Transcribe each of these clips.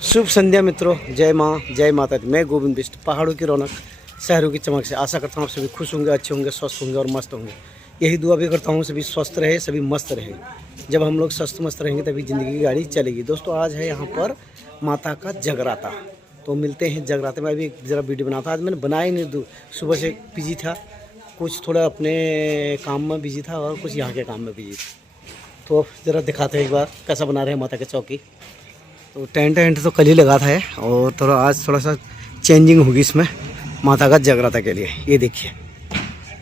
शुभ संध्या मित्रों, जय माँ जय माता दी। मैं गोविंद बिष्ट। पहाड़ों की रौनक, शहरों की चमक से आशा करता हूँ आप सभी खुश होंगे, अच्छे होंगे, स्वस्थ होंगे और मस्त होंगे। यही दुआ भी करता हूँ सभी स्वस्थ रहे, सभी मस्त रहे। जब हम लोग स्वस्थ मस्त रहेंगे तभी ज़िंदगी की गाड़ी चलेगी। दोस्तों आज है यहाँ पर माता का जगराता, तो मिलते हैं जगराते में। अभी ज़रा वीडियो बनाता, आज मैंने बनाया नहीं, सुबह से बिजी था, कुछ थोड़ा अपने काम में बिजी था और कुछ यहाँ के काम में बिजी था। तो ज़रा दिखाते हैं एक बार कैसा बना रहे हैं माता के चौकी। तो टेंट तो कल ही लगा था है और थोड़ा आज थोड़ा सा चेंजिंग होगी इसमें माता का जगराता के लिए। ये देखिए,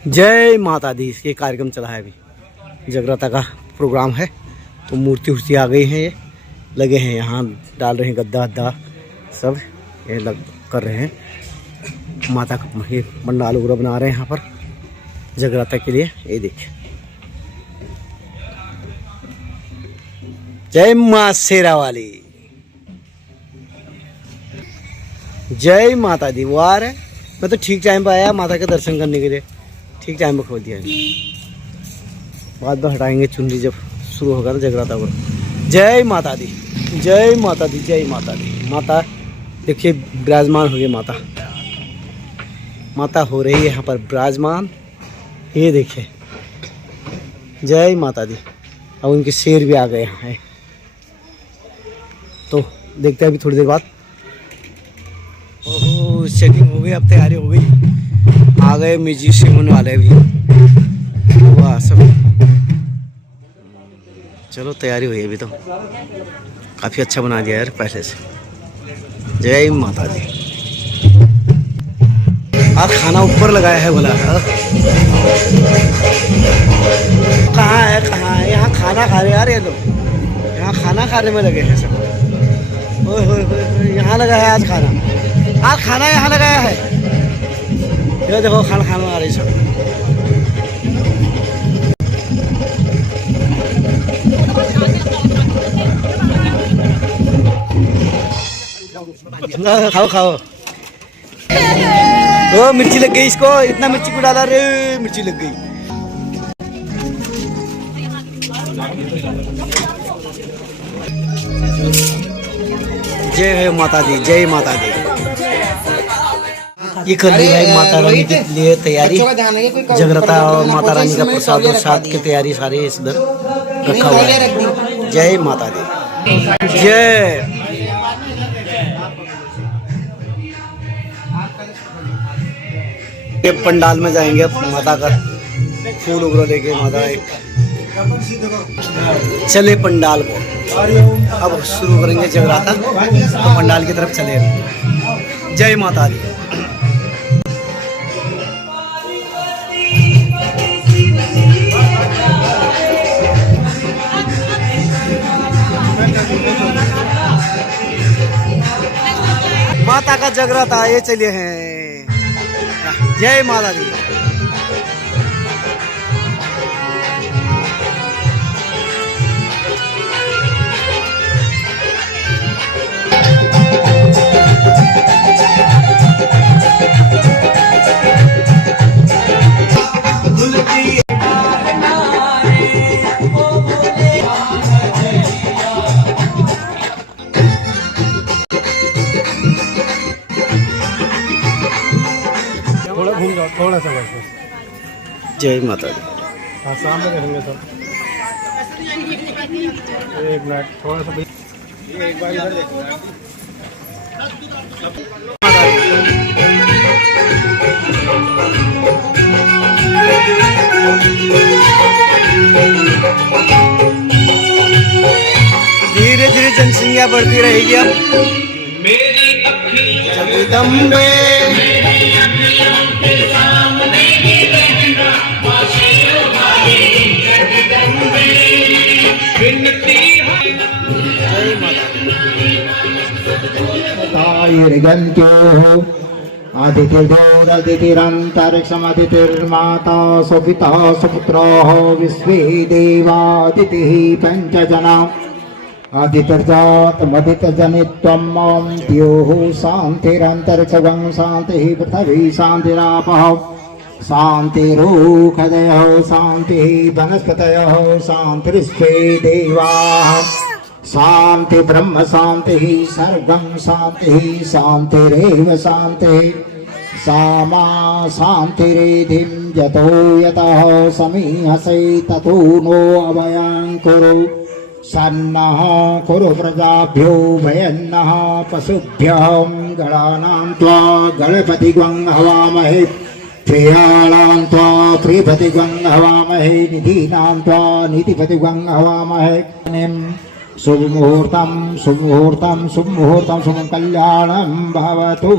जय माता दी, ये कार्यक्रम चला है अभी, जगराता का प्रोग्राम है। तो मूर्ति उर्ति आ गई हैं, ये लगे हैं यहाँ, डाल रहे हैं गद्दा अद्दा सब, ये लग कर रहे हैं। माता का ये पंडाल वगैरह बना रहे हैं यहाँ पर जगराता के लिए। ये देखिए, जय माँ शेरा वाली, जय माता दी। वाह है, मैं तो ठीक टाइम पर आया माता के दर्शन करने के लिए, ठीक टाइम पर खोल दिया। बाद में हटाएंगे चुनरी जब शुरू होगा ना जगराता को। जय माता दी, जय माता दी, जय माता दी। माता देखिए विराजमान हो गई, माता माता हो रही है यहाँ पर विराजमान। ये देखिए, जय माता दी। अब उनके शेर भी आ गए यहाँ है, तो देखते हैं अभी थोड़ी देर बाद। ओह सेटिंग हो गई, अब तैयारी हो गई, आ गए म्यूजिशियन वाले भी। वाह सब, चलो तैयारी हुई अभी तो, काफ़ी अच्छा बना दिया यार पहले से। जय माता दी। आज खाना ऊपर लगाया है बोला, कहाँ है यहाँ खाना खा रहे यार ये लोग, यहाँ खाना खाने में लगे हैं सब। ओए यहाँ लगा है आज खाना, आज खाना यहाँ लगाया है। ये देखो खाना खाना आ रही सब। खाओ खाओ। ओ मिर्ची लग गई इसको, इतना मिर्ची को डाला रे, मिर्ची लग गई। जय है माता दी, जय माता दी। ये कर रही है माता रानी के लिए तैयारी, जगराता और माता रानी का प्रसाद और साथ की तैयारी सारे इस इधर रखा हुआ है। जय माता दी, जय। पंडाल में जाएंगे माता का फूल उगरा लेके, माता एक चले पंडाल को। अब शुरू करेंगे जगराता, तो पंडाल की तरफ चले। जय माता दी। माता का जगराता ये चलिए हैं। जय माता दी। थोड़ा घूम जाओ, थोड़ा सा बस। जय माता दी। हाँ सामने करेंगे सब, एक मिनट थोड़ा सा एक बार इधर देखो। धीरे धीरे जनसंख्या बढ़ती रहेगी। अब जगदम्बे आदितिर्दोरदितिरन्तरिक्षमदितिर्माता सुपिता सुपुत्रः विश्वे देवादितिः पञ्चजना आदितिर्जातमदितिर्जनित्वं मां द्योः शान्तिरन्तरिक्षगं शान्तिः पृथिवी शान्तिरापः शान्तिरोषधयः शान्तिः वनस्पतयः शान्तिर्विश्वे देवाः शांति ब्रह्म शांति सर्वं शांति शांतिरेव शांति सामा शांतिरेधिं यतो यतः समीहसे ततो नो अभयं कुरु सन्नः कुरु प्रजाभ्यो भयन्नः पशुभ्यः गणानां त्वा गणपतिग्वं हवामहे प्रियाणां त्वा प्रियपतिग्वं हवामहे निधीनां त्वा नीतिपतिग्वं हवामहे शुभमुहूर्तं शुभमुहूर्तं शुभमुहूर्तं शुभं कल्याणं भवतु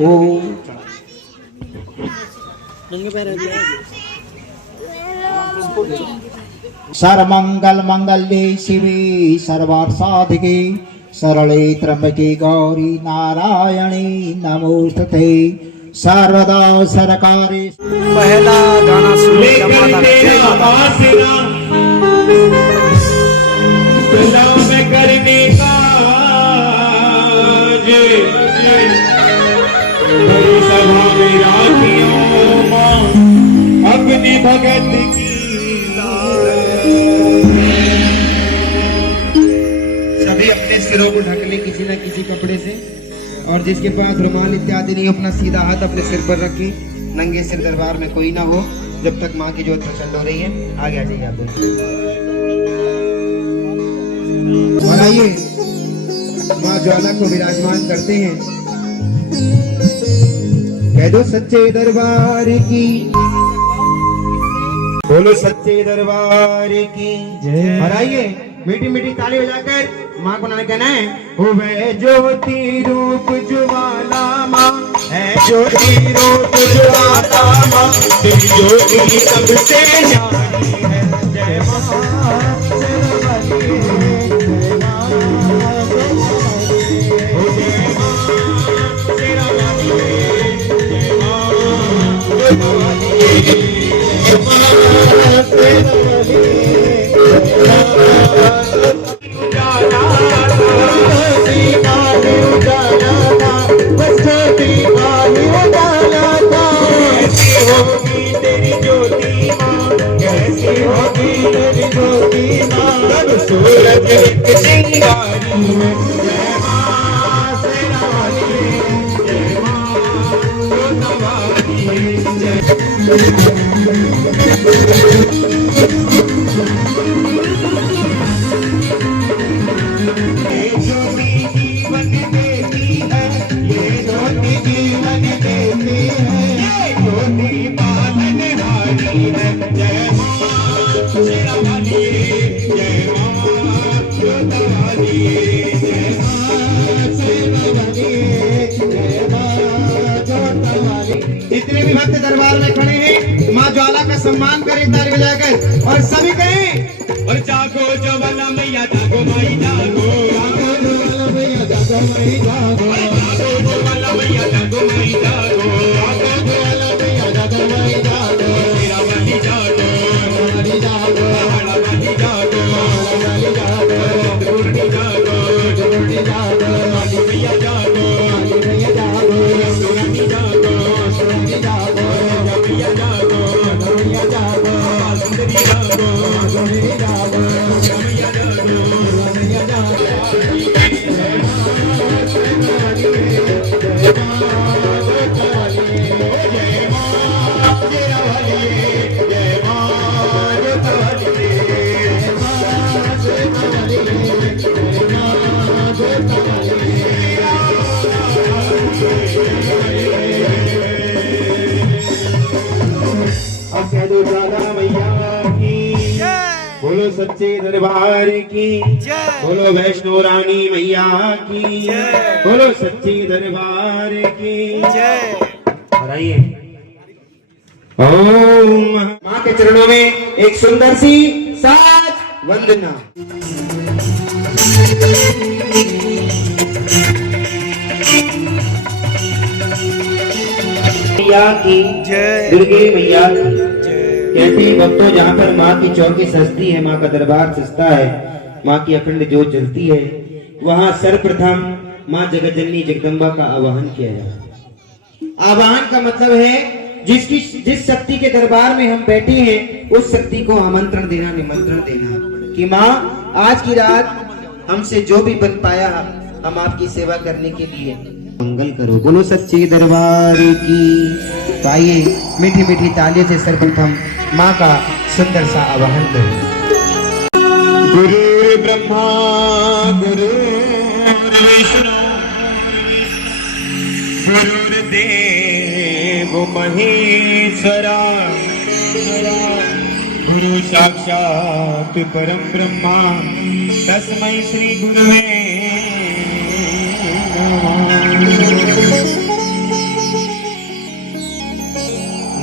सर्वमंगल मंगल्ये शिवे सर्वार्थसाधिके सरले त्र्यंबके गौरी नारायणी नमोस्तुते सर्वदा सरकारे। पहला गाना सुनो जय माता दी, जय माता दी। करने का सभा में राखियों अपने भगत की सभी अपने सिरों को ढक ले किसी न किसी कपड़े से, और जिसके पास रुमाल इत्यादि नहीं अपना सीधा हाथ अपने सिर पर रखी, नंगे सिर दरबार में कोई ना हो जब तक माँ की ज्योत प्रचंड हो रही है। आगे आ जाइए आप। और आइए माँ ज्वाला को विराजमान करते हैं। कह दो सच्चे दरबार की, बोलो सच्चे दरबार की जय। और आइए मीठी मीठी ताली बजाकर माँ को कहना है, ओ वह ज्योति रूप ज्वाला माँ है, ज्योति रूप ज्वाला माँ तेरी ज्योति सबसे न्यारी है। जय माँ तेरी ज्योति माँ कैसी होगी तेरी ज्योति माँ, सूरज एक चिंगारी में। जय माँ शेरावाली, जय माँ जोतवाली, जय ज्योति जीवन देती है, ये ज्योति जीवन देती है, ये ज्योति पालनहारी है। जय माँ शेरावाली, जय माँ जोतवाली, जय माँ शेरावाली, जय माँ जोतवाली। जितने भी भक्त दरबार में खड़े हैं माँ ज्वाला का सम्मान करें ताली बजाकर, और सभी कहें, और जागो ज्वाला मैया जागो माई जागो, जागो ज्वाला मैया जागो माई जागो, जागो ज्वाला मैया जागो माई जागो, जागो ज्वाला मैया जागो माई जागो, शेरावाली जागो, शेरावाली जागो, पहाड़ावाली जागो, पहाड़ावाली जागो, पूर्णी जागो, पूर्णी जागो, काली मैया जागो, काली मैया जागो, सुरानी जागो, सुरानी जागो, मैया जागो, मैया जागो, सुंदरी जागो, सुंदरी जागो, मैया जागो, मैया जागो। अब कह दो ज्वाला मैया की, बोलो सच्चे दरबार की, बोलो वैष्णो रानी मैया की, बोलो सच्चे दरबार की जय। और आइए ओम माँ के चरणों में एक सुंदर सी साज वंदना। मैया की जय, दुर्गे मैया की कहती है भक्तों, जहाँ पर माँ की चौकी सजती है, माँ का दरबार सजता है, माँ की अखंड ज्योत जलती है, वहाँ सर्वप्रथम माँ जगतजननी जगदम्बा का आवाहन किया जाता है। आवाहन का मतलब है जिस शक्ति के दरबार में हम बैठे हैं उस शक्ति को आमंत्रण देना, निमंत्रण देना कि माँ आज की रात हमसे जो भी बन पाया हम आपकी सेवा करने के लिए मंगल करो। बोलो सच्चे दरबार की। तो आइए मीठी मीठी तालियों से सर्वप्रथम माँ का सुंदर सा आवाहन करें। गुरु ब्रह्मा गुरु विष्णु गुरुर्देव महेश्वरा गुरु साक्षात परम ब्रह्मा तस्मै श्री गुरुवे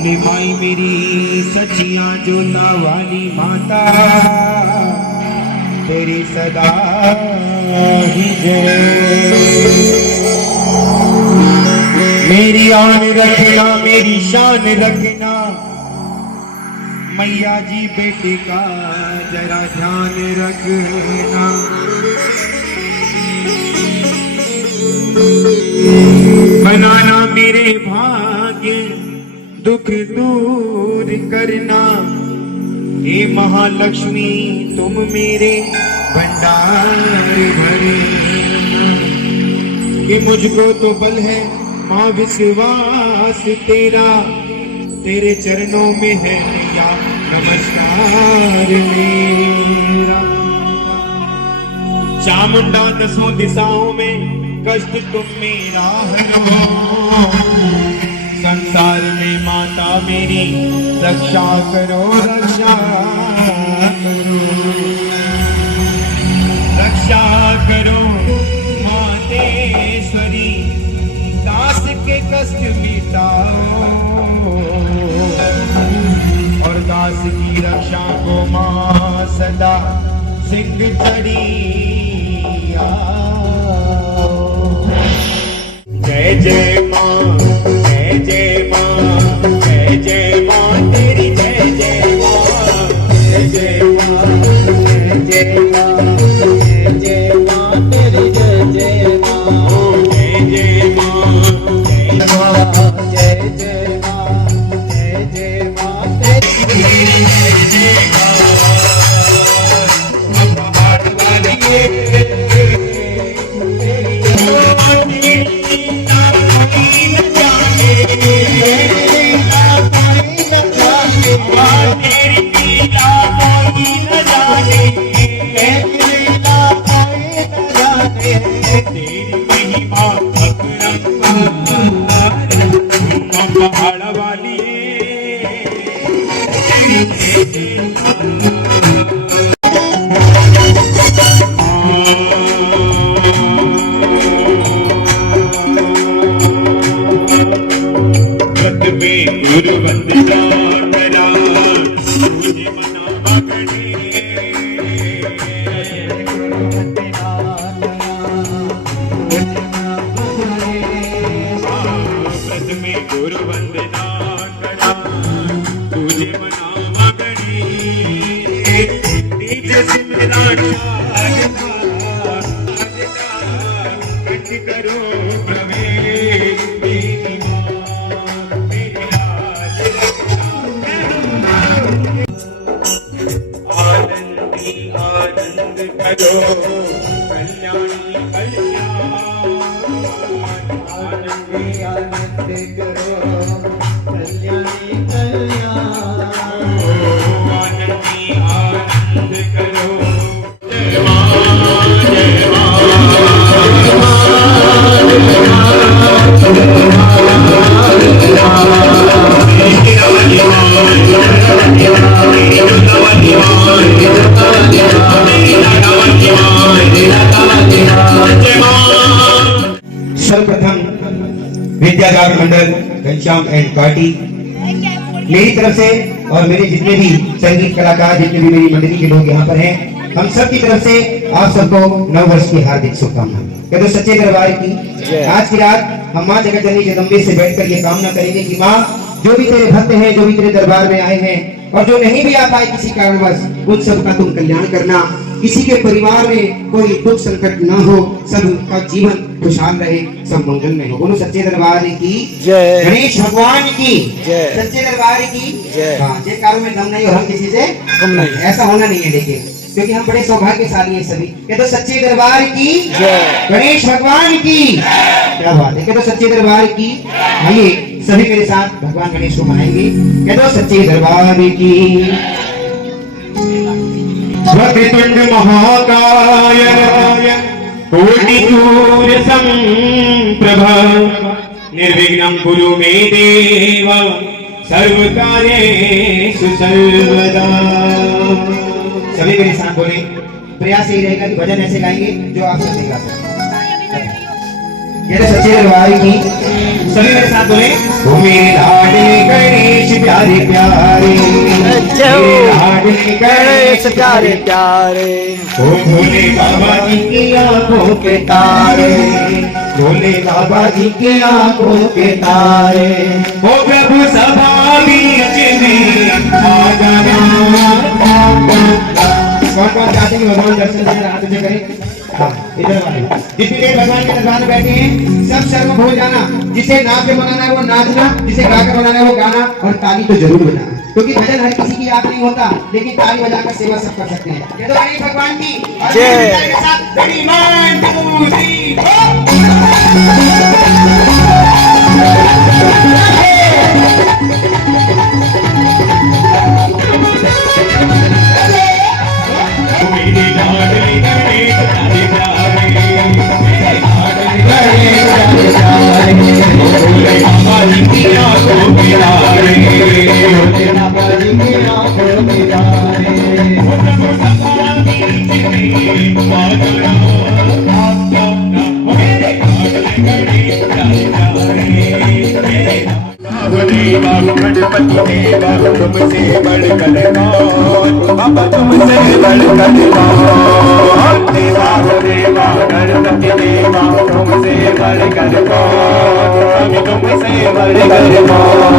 निमाई मेरी सचिया जोता वाली माता तेरी सदा ही जय। मेरी आन रखना मेरी शान रखना मैया जी बेटे का जरा ध्यान रखना। बनाना मेरे भाग्य दुख दूर करना। हे महालक्ष्मी तुम मेरे भंडार भरना। कि मुझको तो बल है माँ विश्वास तेरा तेरे चरणों में है या नमस्कार मेरा। चामुंडा दसों दिशाओं में कष्ट तुम मेरा हरो। संसार में माता मेरी रक्षा करो रक्षा करो रक्षा करो मातेश्वरी दास के कष्ट मिटाओ और दास की रक्षा को मां सदा सिंह चढ़ी आओ। जय जय मां जय जय मां जय जय मां तेरी जय जय मां जय जय मां जय जय मां जय जय मां तेरी जय जय मां जय जय मां जय मां जय जय मां जय जय मां तेरी जय जय मां। पहाड़ वाली पहाड़ वाली गुरु वंदना करा तुझे मनावा करे। व्रत में गुरु वंदना करा तुझे मनावा करे। निज सिमरन कंठ करो प्रवेश तेरी आनंद करो कल्याणी कल्याण आनंदी आनंद करो कल्याणी कल्याण आनंदी आनंद करो। जय मां जय सर्वप्रथम विद्यागार मंडल घनश्याम एंड पार्टी मेरी तरफ से और मेरे जितने भी संगीत कलाकार जितने भी मेरी मंडली के लोग यहाँ पर हैं हम सब की तरफ से आप सबको नव वर्ष की हार्दिक शुभकामनाएं। कहते सच्चे दरबार की आज की रात हम माँ जगत जननी जगदम्बे से बैठकर ये कामना करेंगे कि माँ जो भी तेरे भक्त हैं जो भी तेरे दरबार में आए हैं और जो नहीं भी आ पाए किसी कारणवश उन सब का तुम कल्याण करना। किसी के परिवार में कोई दुख संकट न हो, सबका जीवन खुशहाल रहे, सब मंगल में हो। बोलो सच्चे दरबार की जय, गणेश भगवान की जय, सच्चे दरबार की जय। हाँ, जे कारों में दम नहीं और हम किसी से कम नहीं, ऐसा होना नहीं है। लेकिन क्योंकि हम बड़े सौभाग्यशाली हैं सभी। कह दो सच्चे दरबार की जय। गणेश भगवान की क्या बात है। कह दो सच्चे दरबार की। आइए सभी मेरे साथ भगवान गणेश को मनाएंगे। कह दो सच्चे दरबार की। वक्रतुंड महाकाय कोटि सूर्य समप्रभ निर्विघ्नं कुरु मे देव सर्वकार्येषु सर्वदा। सभी मेरे साथ बोले। प्रयास यही रहेगा कि भजन ऐसे गाएंगे जो आप सब गा सकते। ये तो सच्चे दरबार की। सभी मेरे साथ बोले। ओ मेरे लाडले गणेश प्यारे प्यारे, जय हो। मेरे लाडले गणेश प्यारे प्यारे, ओ भोले बाबा जी की आंखों के तारे, भोले बाबा जी की आंखों के तारे। ओ प्रभु सभा बीच में आ जाना। कौन कौन चाहते हैं कि भगवान दर्शन से रात तुझे करें? हाँ, इधर वाले जितने देर भगवान के दरबार में बैठे हैं सब शर्म भूल जाना। जिसे नाच के बनाना है वो नाचना, जिसे गा के बनाना है वो गाना, और ताली तो जरूर बजाना, क्योंकि भजन हर किसी की याद नहीं होता, लेकिन ताली बजाकर सेवा सब कर सकते हैं। ये तो गणेश भगवान की और जय। के साथ बड़ी मान दूसरी मेरे लाडले गणेश प्यारे प्यारे, मेरे लाडले गणेश प्यारे प्यारे, भोले बाबा जी की आंखों के तारे, भोले बाबा जी की आंखों के तारे। ओ प्रभु सभा बीच में आ जाना। मेरे लाडले गणेश प्यारे प्यारे, मेरे देवा गणपति देवा तुमसे बढ़कर कौन, बाबा तुमसे बढ़कर कौन। देवा देवा गणपति देवा तुमसे बढ़कर कौन, तुमसे बढ़कर कौन।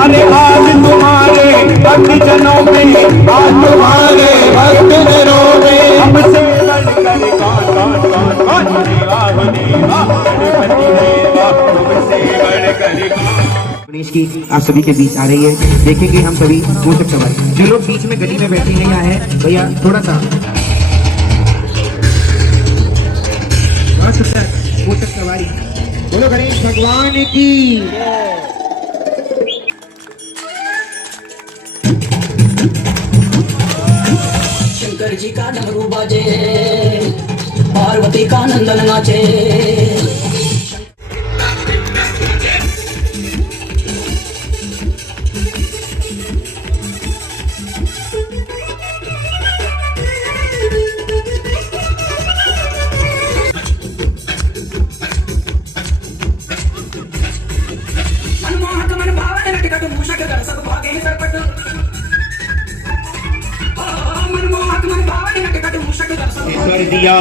अरे आज तुम्हारे भक्त जनों में, आज तुम्हारे भक्त जनों में हमसे बढ़कर कौन कौन कौन कौन। देवा देवा गणपति देवा तुमसे बढ़कर कौन। गणेश की आप सभी के बीच आ रही है। देखेंगे हम सभी मोचक सवारी। जो लोग बीच में गली में बैठे हैं यहाँ है भैया थोड़ा सा बहुत सुंदर मोचक सवारी। बोलो गणेश भगवान की। शंकर जी का डमरू बाजे, पार्वती का नंदन नाचे। मनमोहक मन भावन नटखट मूषक धर सब भागे सरपट। मनमोहक मन भावन नटखट मूषक धर सब ईश्वर दिया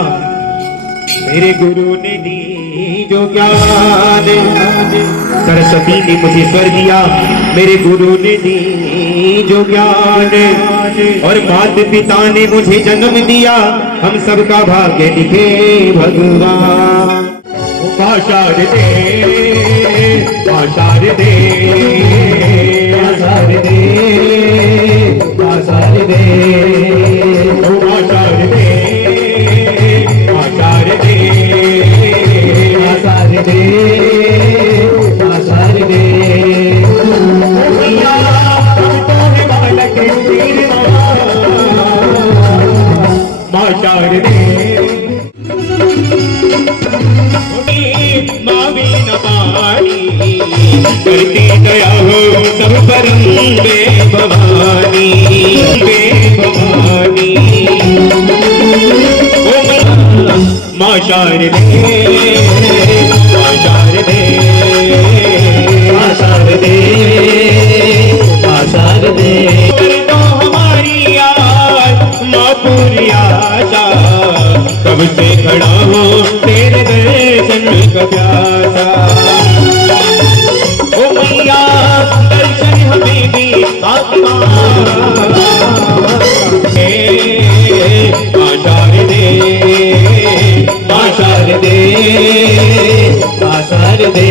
मेरे गुरु ने दी जो ज्ञान, सरस्वती ने मुझे स्वर दिया मेरे गुरु ने दी जो ज्ञान, और माता पिता ने मुझे जन्म दिया हम सबका भाग्य लिखे भगवान। मां शारदे मां शारदे मां शारदे मां शारदे मां शारदे मां शारदे मां शारदे मां शारदे। मैया हम तो है बालक तेरे मां शारदे। मावी न पानी करते दया हो सब पर बे भवानी बे भवानी। मां शारदे मां शारदे मां शारदे मां शारदे। कर दो हमारी आज मां पूरी आशा, कब से खड़ा हो तेरे दर्शन का प्यासा। ओ मैया दर्शन हमें भी आत्मा मां शारदे मां शारदे मां शारदे।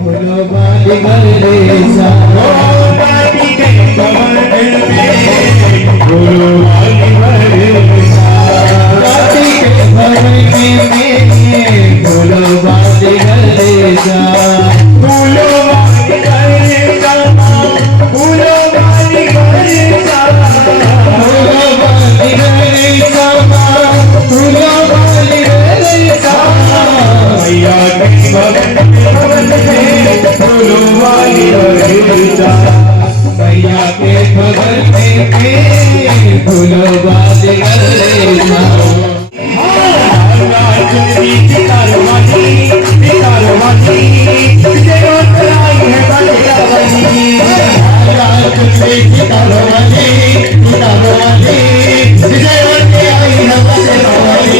बोलो बाली गणेशा, ओ बाली गणेशा। में फूलों वाली गले जा, फूलों वाली गले जा, फूलों वाली गले जा, फूलों वाली गले जा, फूलों वाली गले जा, मैया के भवन में फूलों वाली गले जा, मैया के भवन में फूलों वाली गले जा। चुनरी सितारों वाली, सितारों वाली, जय आई है बलिया वाली, चुनरी सितारों वाली, सितारों वाली, जय आई है बलिया वाली।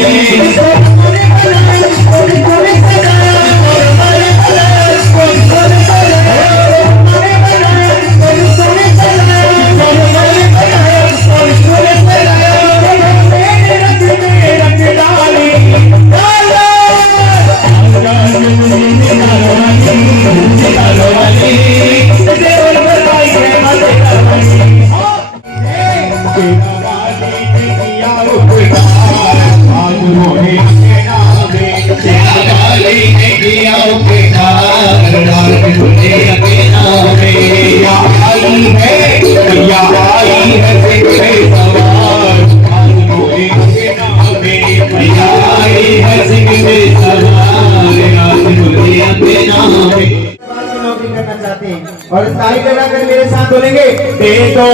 और ताली लगाकर मेरे साथ बोलेंगे, दे दो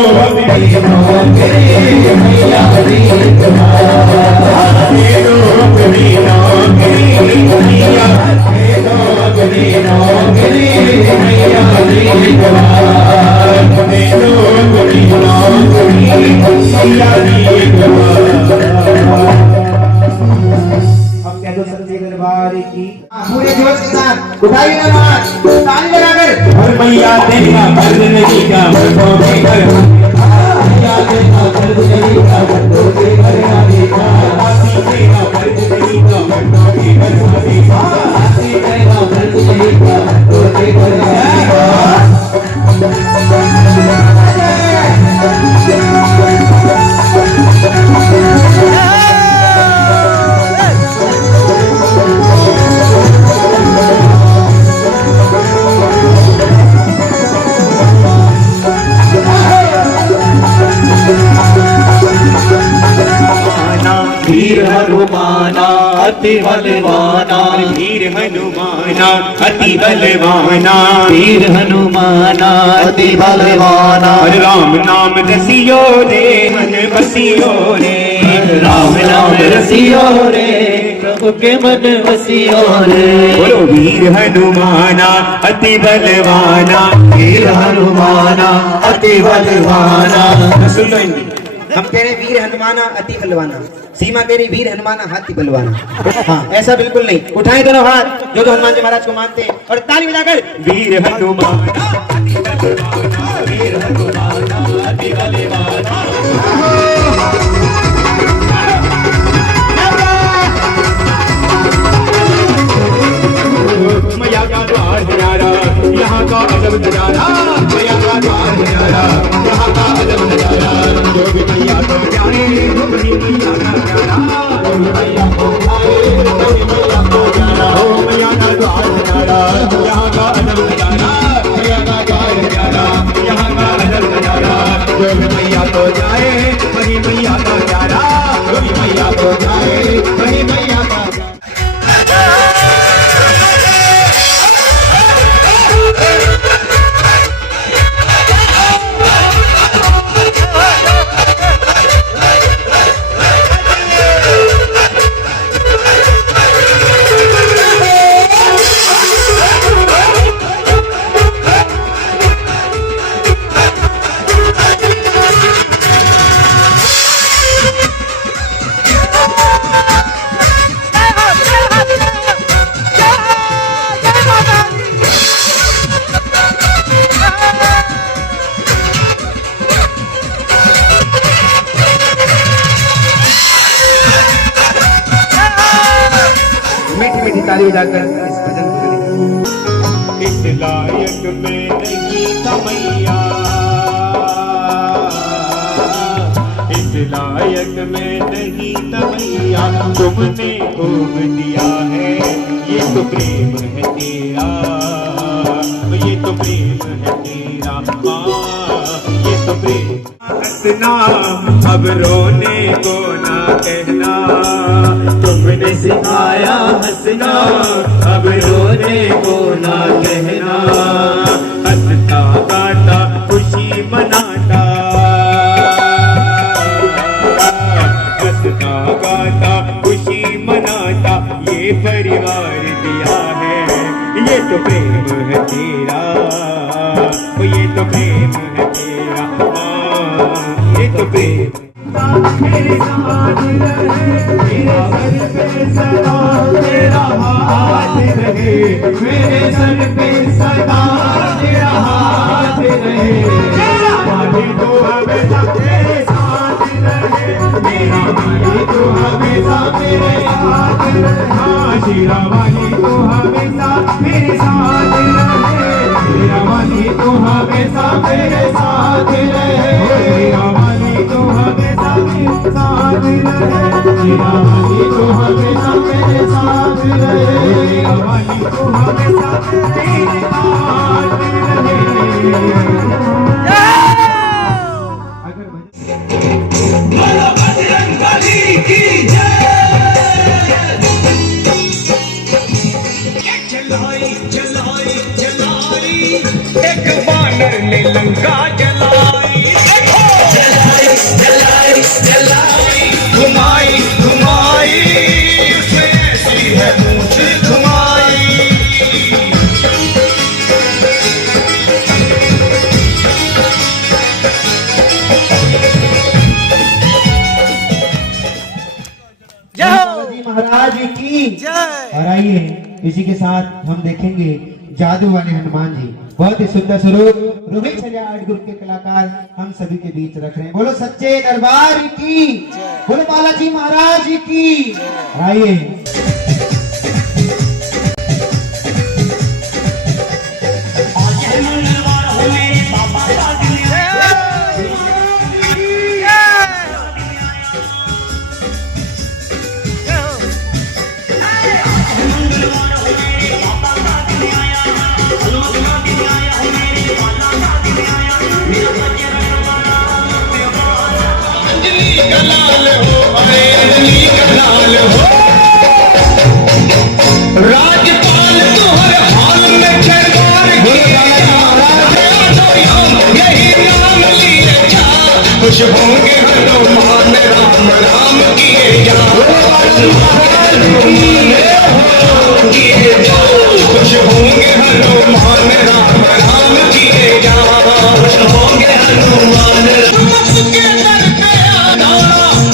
दे दो अब कह दो सच्चे दरबार की पूरे दिवस के साथ उठाइए ना हाथ ताली लगाकर। और मैया तेरा मर्द नहीं का मर्दों के घर, मैया तेरा मर्द नहीं का मर्दों के घर आएगा, आसी तेरा मर्द नहीं का मर्दों के घर आएगा, आसी तेरा मर्द नहीं का मर्दों के घर आएगा। वीर हनुमाना अति बलवाना, वीर हनुमाना अति बलवाना, वीर हनुमाना अति बलवाना, राम नाम रसियो रे मन बसियो रे, राम नाम रसियो रे प्रभु के मन बसियो रे। बोलो वीर हनुमाना अति बलवाना, वीर हनुमाना अति बलवाना। सुन लो इनकी, हम कह रहे वीर हनुमाना अति बलवाना, सीमा कह रही वीर हनुमाना हाथी बलवाना। हाँ ऐसा बिल्कुल नहीं, उठाएं दोनों हाथ जो हनुमान जी महाराज को मानते हैं और ताली बजाकर वीर हनुमाना अति बलवाना, वीर हनुमाना अति बलवाना। मैया का द्वार न्यारा, यहाँ का अजब नजारा, मैया का द्वार न्यारा, यहाँ का अजब नजारा, जो भी मैया को जाने वही मैया का प्यारा, वही मैया को जाने वही मैया को प्यारा। ओ मैया का द्वार न्यारा, यहाँ का अजब नजारा, मैया का द्वार न्यारा, यहाँ का अजब नजारा, जो भी मैया को जाए वही मैया का प्यारा, वही मैया को जाए वही मैया का प्यारा। ताली बजाकर इस भजन को करें। इस लायक में नहीं था मैया, इस लायक मैं नहीं तमैया तुमने खूब दिया है, ये तो प्रेम है तेरा, ये तो प्रेम है तेरा, ये तो प्रेम। हंसना अब रोने को ना कहना, तुमने सिखाया हंसना अब रोने को ना कहना, हंसता गाता खुशी मनाता, हंसता गाता खुशी मनाता ये परिवार दिया है, ये तो प्रेम है तेरा, ये तो प्रेम है तेरा, ये तो प्रेम। मेरे साथ रहे, मेरे सर पे सदा तेरा हाथ रहे, मेरे सर पे सदा तेरा हाथ रहे, वाली तो हमेशा तेरे साथ रहे, मेरा वाली तो हमेशा मेरे साथ रहे, हाँ शेरा वाली तो हमेशा मेरे साथ रहे, मेरा वाली तो हमेशा मेरे साथ रहे, मेरा वाली तो हमेशा मेरे साथ रहे, मेरा वाली तो हमेशा मेरे साथ रहे, मेरा वाली तो हमेशा तेरे साथ रहे। बोलो बजरंग बली की जय। जलाई जलाई जलाई एक बानर ने लंका जलाई, जलाई जलाई जलाई घुमाई घुमाई उसे ऐसी है मूछ घुमाई। जय हो जी महाराज की जय। और आइए इसी के साथ हम देखेंगे जादू वाले हनुमान जी, बहुत ही सुंदर स्वरूप रोहित चलिया आर्ट ग्रुप के कलाकार हम सभी के बीच रख रहे हैं। बोलो सच्चे दरबार की, बोलो बालाजी महाराज की। आइए राजपाल तो हर हाल में खैरदार यही नाम लिए जा, खुश होंगे हनुमान राम राम किए जा, किए जा, खुश होंगे हनुमान राम राम किए जा, खुश होंगे हनुमान के दर पे आना,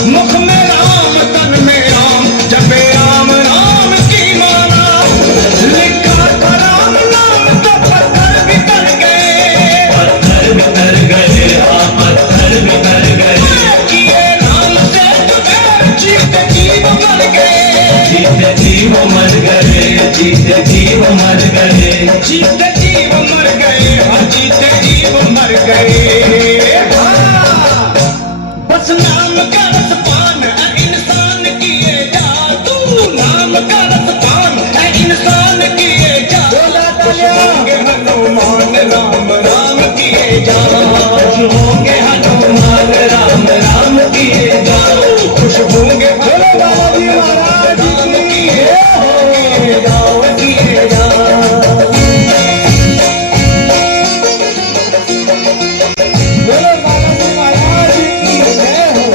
मुख में राम तन में राम, जपे राम राम की माना, लिखा था राम नाम तो पत्थर बितर गए, पत्थर बितर गए, हाँ पत्थर बितर गए, किए राम से जुबैर जीते जीव मर गए, जीते जीव मर गए, जीते जीव मर गए, जीते जीव मर गए, हाँ जीते जीव मर गए। बस नाम का रसपान है इंसान किए जा, तू नाम का रसपान है इंसान किए जा, खुश होंगे हनुमान राम राम किए जा, खुश होंगे हनुमान राम राम किए जा, खुश होंगे बालाजी महाराज राम किए जाओ किए जा। बोलो बालाजी महाराज की जय हो।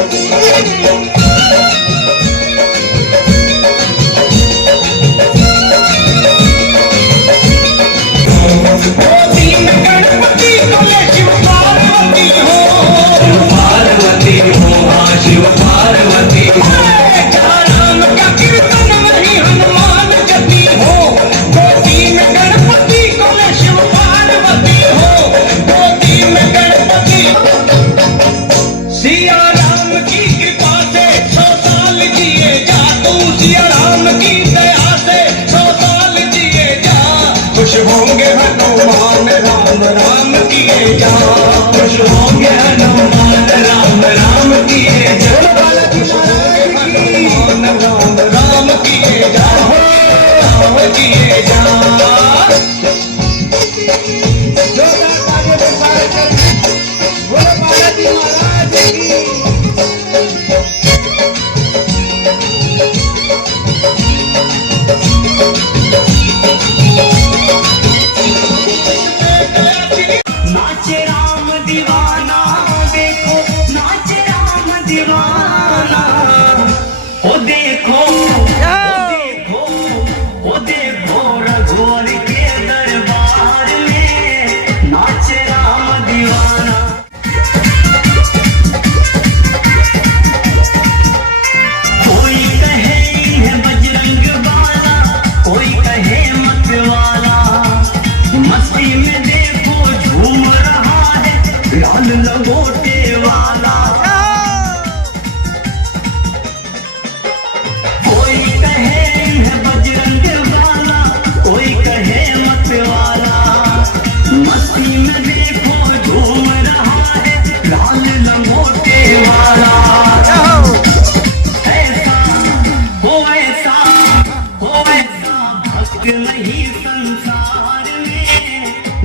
नहीं संसार में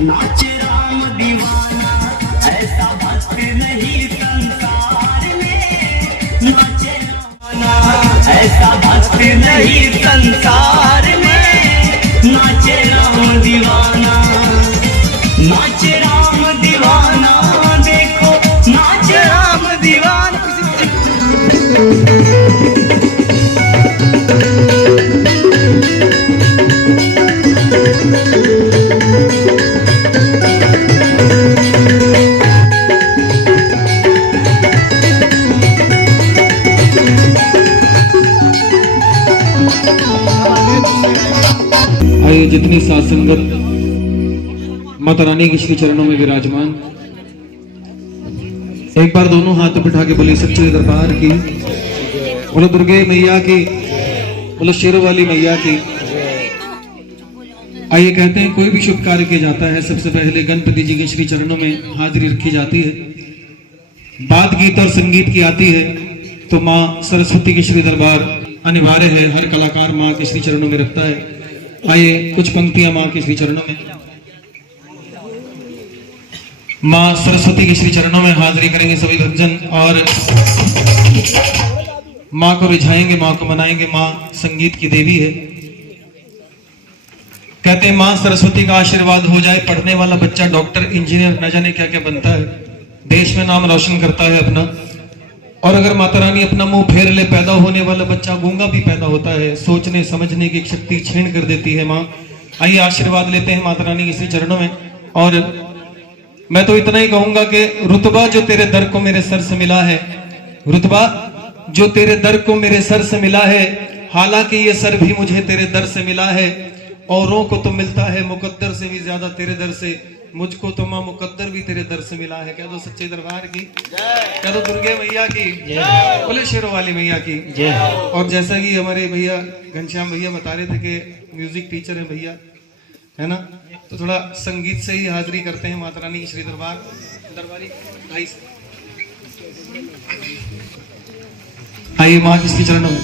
नाच राम दीवाना, ऐसा भक्त नहीं संसार में नाचे राम, ऐसा भक्त नहीं संसार में नाचे राम दीवाना, नाचे राम दीवाना, देखो नाचे राम दीवाना। आइए जितनी सात संगत माता रानी के श्री चरणों में विराजमान, एक बार दोनों हाथ उठा के बोली सच्चे दरबार की, बोलो दुर्गे मैया की, बोलो शेरों वाली मैया की। आइए कहते हैं कोई भी शुभ कार्य किया जाता है सबसे पहले गणपति जी के श्री चरणों में हाजिरी रखी जाती है, बात गीत और संगीत की आती है तो माँ सरस्वती के श्री दरबार अनिवार्य है, हर कलाकार माँ के श्री चरणों में रखता है। आइए कुछ पंक्तियां माँ के श्री चरणों में, माँ सरस्वती के श्री चरणों में हाजिरी करेंगे सभी भक्तजन और माँ को रिझाएंगे, माँ को मनाएंगे। माँ संगीत की देवी है। कहते हैं माँ सरस्वती का आशीर्वाद हो जाए, पढ़ने वाला बच्चा डॉक्टर इंजीनियर न जाने क्या क्या बनता है, देश में नाम रोशन करता है अपना। और अगर माता रानी अपना मुंह फेर ले, पैदा होने वाला बच्चा गूंगा भी पैदा होता है, सोचने समझने की शक्ति छीन कर देती है माँ। आइए आशीर्वाद लेते हैं माता रानी के श्री चरणों में। और मैं तो इतना ही कहूंगा कि रुतबा जो तेरे दर को मेरे सर से मिला है, रुतबा जो तेरे दर को मेरे सर से मिला है, हालांकि ये सर भी मुझे तेरे दर से मिला है, औरों को तो मिलता है मुकद्दर से भी ज्यादा तेरे दर से, मुझको तो माँ मुकद्दर भी तेरे दर से मिला है। कह दो सच्चे दरबार की, कह दो दुर्गे मैया की, बोले शेरों वाली मैया की। और जैसा कि हमारे भैया घनश्याम भैया बता रहे थे कि म्यूजिक टीचर है भैया, है ना, तो थोड़ा संगीत से ही हाजिरी करते हैं माता रानी की श्री दरबारी भाई से। आइए माँ के श्री चरणों में।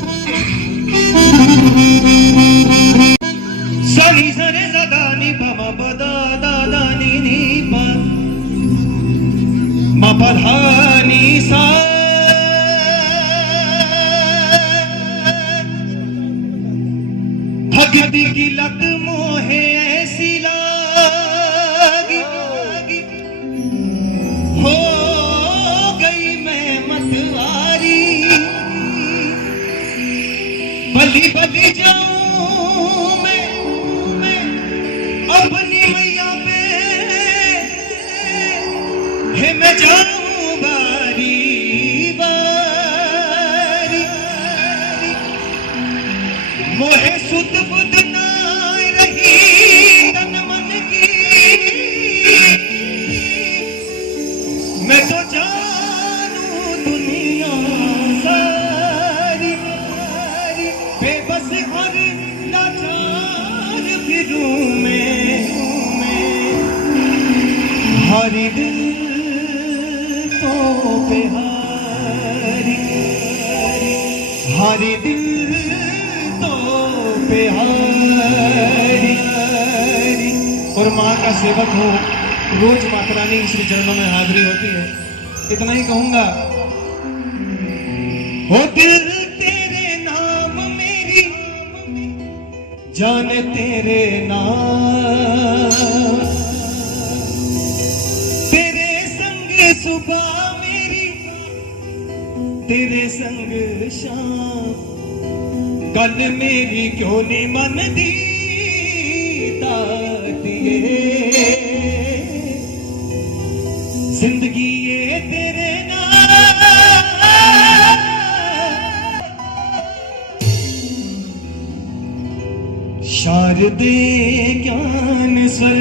सनी सरे सदा नी पा मा पा दा दा दा नी नी पा मा पा धा नी सा, भक्ति की लत मोहे ऐसी लागी, हो गई मैं मतवारी, बली बली जाऊं मैं अपनी मैया पे, हे मैं जाऊं बारी बारी, मोहे सुध बुध ना रही तन मन की, मैं तो जानू दुनिया सारी, बेबस और लाचार फिरूं मैं, हरी दिल तो बिहारी, हरी दिल तो बिहारी। और माँ का सेवक हो, रोज माता रानी श्री चरणों में हाजिरी होती है। इतना ही कहूंगा, हो दिल तेरे नाम मेरी जाने तेरे नाम, तेरे संग सुबह मेरी तेरे संग शाम, कल मेरी क्यों नहीं मन दी दिए, जिंदगी ये तेरे नाम, शारदे ज्ञान स्वर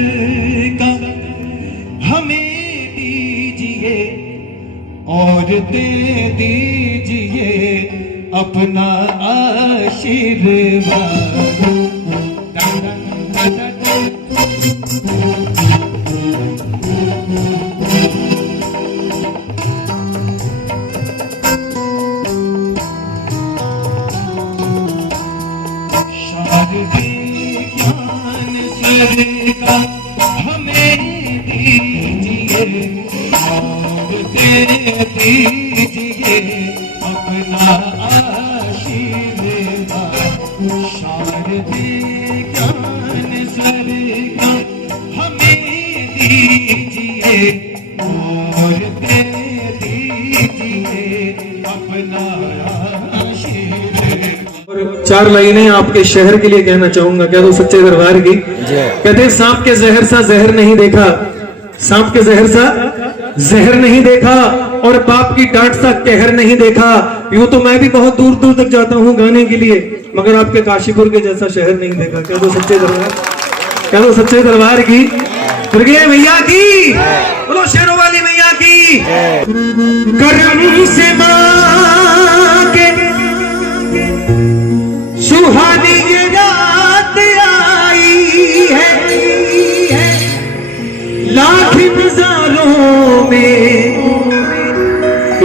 का हमें दीजिए और दे दीजिए अपना आशीर्वाद। स्वर्ग हमें दीजिए और दे दीजिए अपना आशीर्वाद शारदे ज्ञान स्वर्ग हमें दीजिए और दे दीजिए अपना आशीर्वाद। चार लाइनें आपके शहर के लिए कहना चाहूंगा, कह दो सच्चे दरबार की। कहते हैं सांप के जहर सा जहर नहीं देखा, सांप के जहर सा जहर नहीं देखा और बाप की डांट सा कहर नहीं देखा। यूं तो मैं भी बहुत दूर दूर तक जाता हूं गाने के लिए, मगर आपके काशीपुर के जैसा शहर नहीं देखा। कह दो सच्चे दरबार, कह दो सच्चे दरबार की। दुर्गे मैया की बोलो, शेरों वाली मैया की। करम से मांगे सुहानी ये रात आई है, लाख नजारों में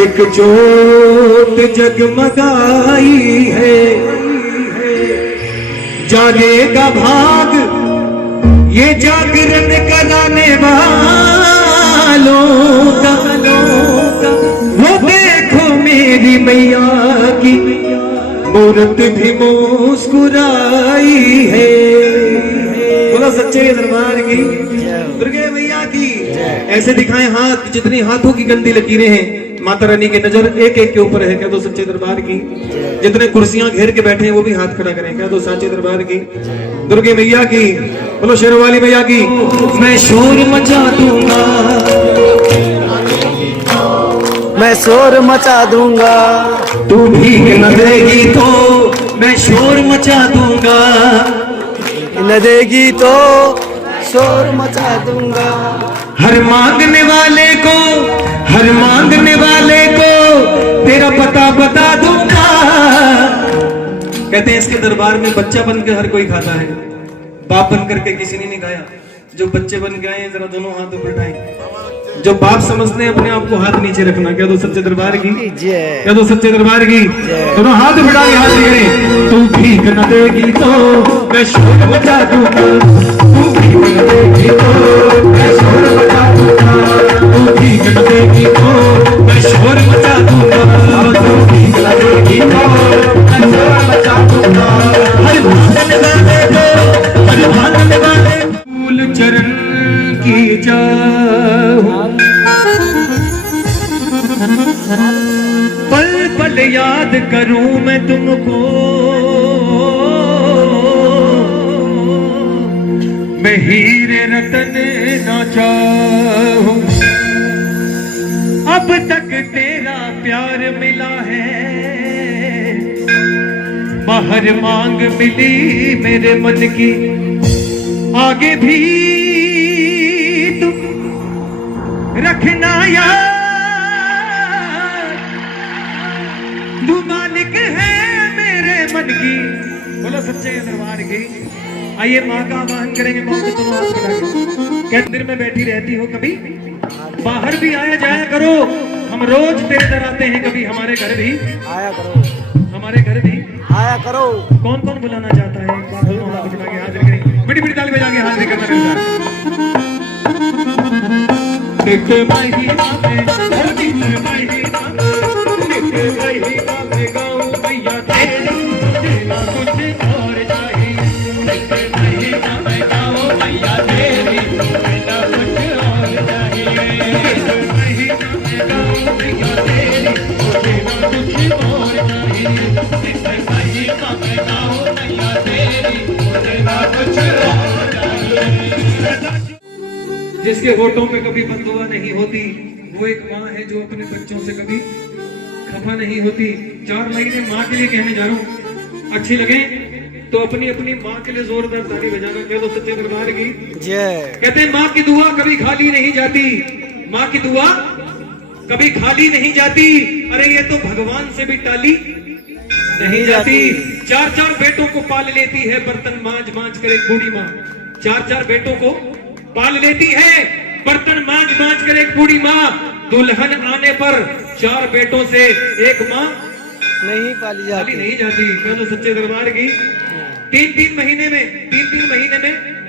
एक जोत जगमगाई है। जागेगा भाग ये जागरण कराने वालों का, वो देखो मेरी मैया की मूरत भी मुस्कुराई है। बोलो सच्चे दरबार की, दुर्गे मैया की। ऐसे दिखाएं हाथ, जितनी हाथों की गंदी लकीरें हैं माता रानी की नजर एक एक के ऊपर है। कह दो सच्चे दरबार की। जितने कुर्सियां घेर के बैठे हैं वो भी हाथ खड़ा करें। कह दो सच्चे दरबार की, दुर्गे मैया की। बोलो शेरों वाली मैया की। मैं शोर मचा दूंगा, मैं शोर मचा दूंगा, तू भीग न देगी तो मैं शोर मचा दूंगा, न देगी तो शोर मचा दूंगा। हर मांगने वाले को, हर मांगने वाले को तेरा पता बता दूंगा। कहते हैं इसके दरबार में बच्चा बन के हर कोई खाता है, बाप बन करके किसी ने नहीं खाया। जो बच्चे बन के आए हैं जरा दोनों हाथ ऊपर उठाएं। जो बाप समझते हैं अपने आप को हाथ नीचे रखना। कह दो सच्चे दरबार की, कह दो सच्चे दरबार की। दोनों हाथ उठा के हाथ दिखे। तू भीख न देगी तो मैं शोर मचा दूंगा, तू भीख न देगी तो मैं शोर मचा दूंगा, तू भीख न देगी तो मैं शोर मचा दूंगा, तू भीख न देगी तो मैं शोर मचा दूंगा। हर मांगने वाले को, हर मांगने वाले फूल चरण की जाऊं, पल पल याद करूं मैं तुमको, मैं हीरे रतन ना चाहूं। अब तक तेरा प्यार मिला है, बाहर मांग मिली मेरे मन की, आगे भी तुम रखना यार, तू मालिक है मेरे मन की। बोलो सच्चे दरबार की। आइए माँ का आह्वान करेंगे। माँ को दोनों हाथ मिला के। मंदिर में बैठी रहती हो, कभी बाहर भी आया जाया करो। हम रोज तेरे दर आते हैं, कभी हमारे घर भी आया करो, हमारे घर भी आया करो। कौन कौन बुलाना चाहता है? एक बार दोनों हाथ उठा के हाजिर करें, बड़ी बड़ी ताली बजा के हाजिर करना मिलता है। देखते भाई ही बातें, देखते भाई ही बातें, देखते भाई ही बातें गाऊं भैया तेरी, मुझे ना कुछ और चाहिए। देखते भाई ही बातें गाऊं भैया तेरी, मुझे ना कुछ और चाहिए। देखते भाई ही बातें गाऊं भैया तेरी, मुझे ना कुछ और चाहिए। देखते भाई ही बातें गाऊं भैया तेरी, मुझे ना कुछ और चाहिए। जिसके होठों पे कभी बददुआ नहीं होती, वो एक माँ है जो अपने बच्चों से कभी खफा नहीं होती। चार लाइनें माँ के लिए कहने जा रहा हूँ, अच्छी लगे तो अपनी अपनी माँ के लिए जोरदार ताली बजाना। कह दो सच्चे दरबार की जय। कहते हैं माँ की दुआ कभी खाली नहीं जाती, माँ की दुआ कभी खाली नहीं जाती। अरे ये तो भगवान से भी टाली नहीं जाती। चार चार बेटों को पाल लेती है, बर्तन मांझ मांझ कर एक बूढ़ी माँ। चार चार बेटों को पाल लेती है, बर्तन मांझ मांझ कर एक बूढ़ी माँ। दुल्हन आने पर चार बेटों से एक माँ नहीं पाली जाती, नहीं जाती। कह दो सच्चे दरबार की। तीन महीने में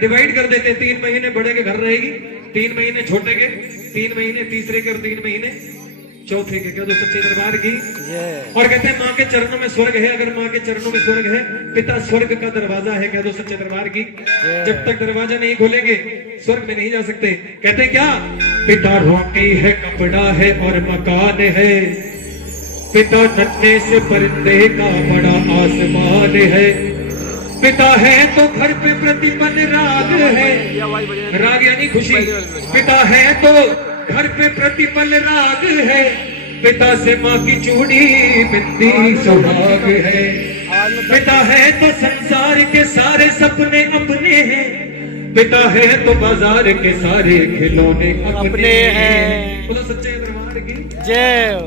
डिवाइड कर देते। 3 महीने बड़े के घर रहेगी, 3 महीने छोटे के, 3 महीने तीसरे के और 3 महीने चौथे के। क्या दो सच्चे दरबार की। और कहते हैं माँ के चरणों में स्वर्ग है। अगर माँ के चरणों में स्वर्ग है, पिता स्वर्ग का दरवाजा है। क्या दो सच्चे दरबार की। जब तक दरवाजा नहीं खोलेंगे स्वर्ग में नहीं जा सकते। कहते हैं क्या, पिता रोटी है, कपड़ा है और मकान है। पिता नन्हे से परिंदे का बड़ा आसमान है। पिता है तो घर पे प्रतिपल राग है। राग यानी खुशी। पिता है तो घर पे प्रतिपल राग है। पिता से माँ की चूड़ी बिंदी सुहाग है। पिता है तो संसार के सारे सपने अपने हैं। पिता है तो बाजार के सारे खिलौने अपने हैं। बोलो सच्चे दरबार की जय।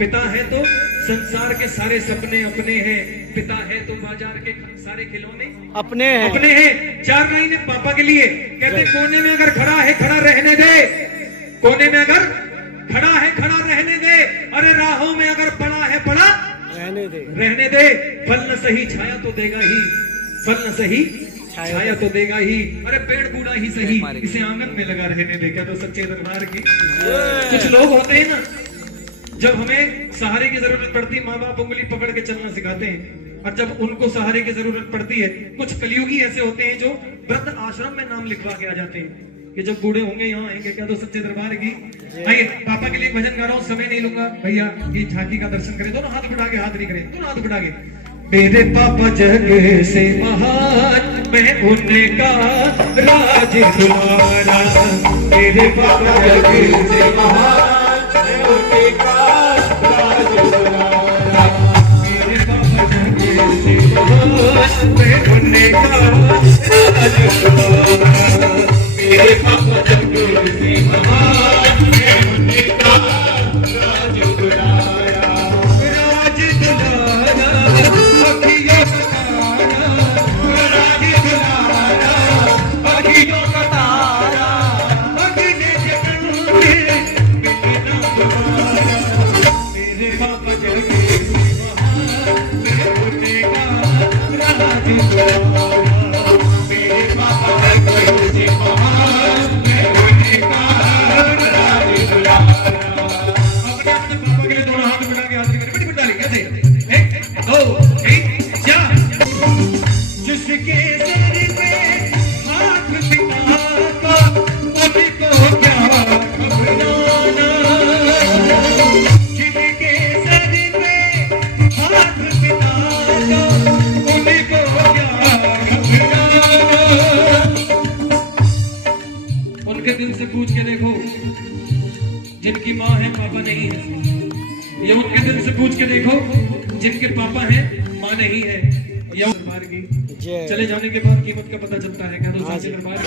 पिता है तो संसार के सारे सपने अपने हैं। पिता है तो बाजार के सारे खिलौने अपने हैं। अपने हैं। 4 लाइनें पापा के लिए। कहते कोने में अगर खड़ा है खड़ा रहने दे। कोने में अगर खड़ा है खड़ा रहने दे। अरे राहों में अगर पड़ा है पड़ा रहने दे। फल न सही छाया तो देगा ही। फल न सही छाया तो देगा ही। अरे पेड़ बूढ़ा ही सही, इसे आंगन में लगा रहने दे। क्या तो सच्चे दरबार की। कुछ लोग होते हैं ना, जब हमें सहारे की जरूरत पड़ती, माँ बाप उंगली पकड़ के चलना सिखाते हैं। और जब उनको सहारे की जरूरत पड़ती है, कुछ कलयुगी ऐसे होते हैं जो वृद्ध आश्रम में नाम लिखवा के आ जाते हैं कि जब बूढ़े होंगे यहाँ आएंगे। क्या तो सच्चे दरबार की। आइए पापा के लिए भजन गा रहा हूँ, समय नहीं लूंगा। भैया ये झांकी का दर्शन करें। दोनों हाथ बढ़ा के, हाथ नहीं करें, दोनों हाथ बढ़ा के। मेरे पापा जग से महान, मैं उनका राज दुलारा। मेरे पापा जग से महान, मैं उनका राज दुलारा। मेरे पापा जग से महान, मैं उनका राज दुलारा। मेरे पापा जग से महान, मैं उनका राज दुलारा। राज दुलारा, अखियों का तारा। राज दुलारा, अखियों का तारा। अगले जन्म में मिलना दोबारा। मेरे पापा जग से महान, मैं उनका राज दुलारा। मेरे पापा जग से महान, मैं उनका राज दुलारा। अपने अपने पापा के लिए दोनों हाथ मिला के हाथ करें। बड़ी डाली कैसे? 1 2 3 4। जिसके सिर पे हाथ पिता का, उसी को क्या घबराना। जिसके सिर पे हाथ पिता का, उसी को क्या घबराना। उनके दिल से पूछ के देखो, जिनकी माँ है पापा नहीं है। ये उनके दिल से पूछ के देखो, जिनके पापा हैं माँ नहीं है। या दरबार की चले जाने के बाद कीमत का पता चलता है। क्या तो सच्चे दरबार की।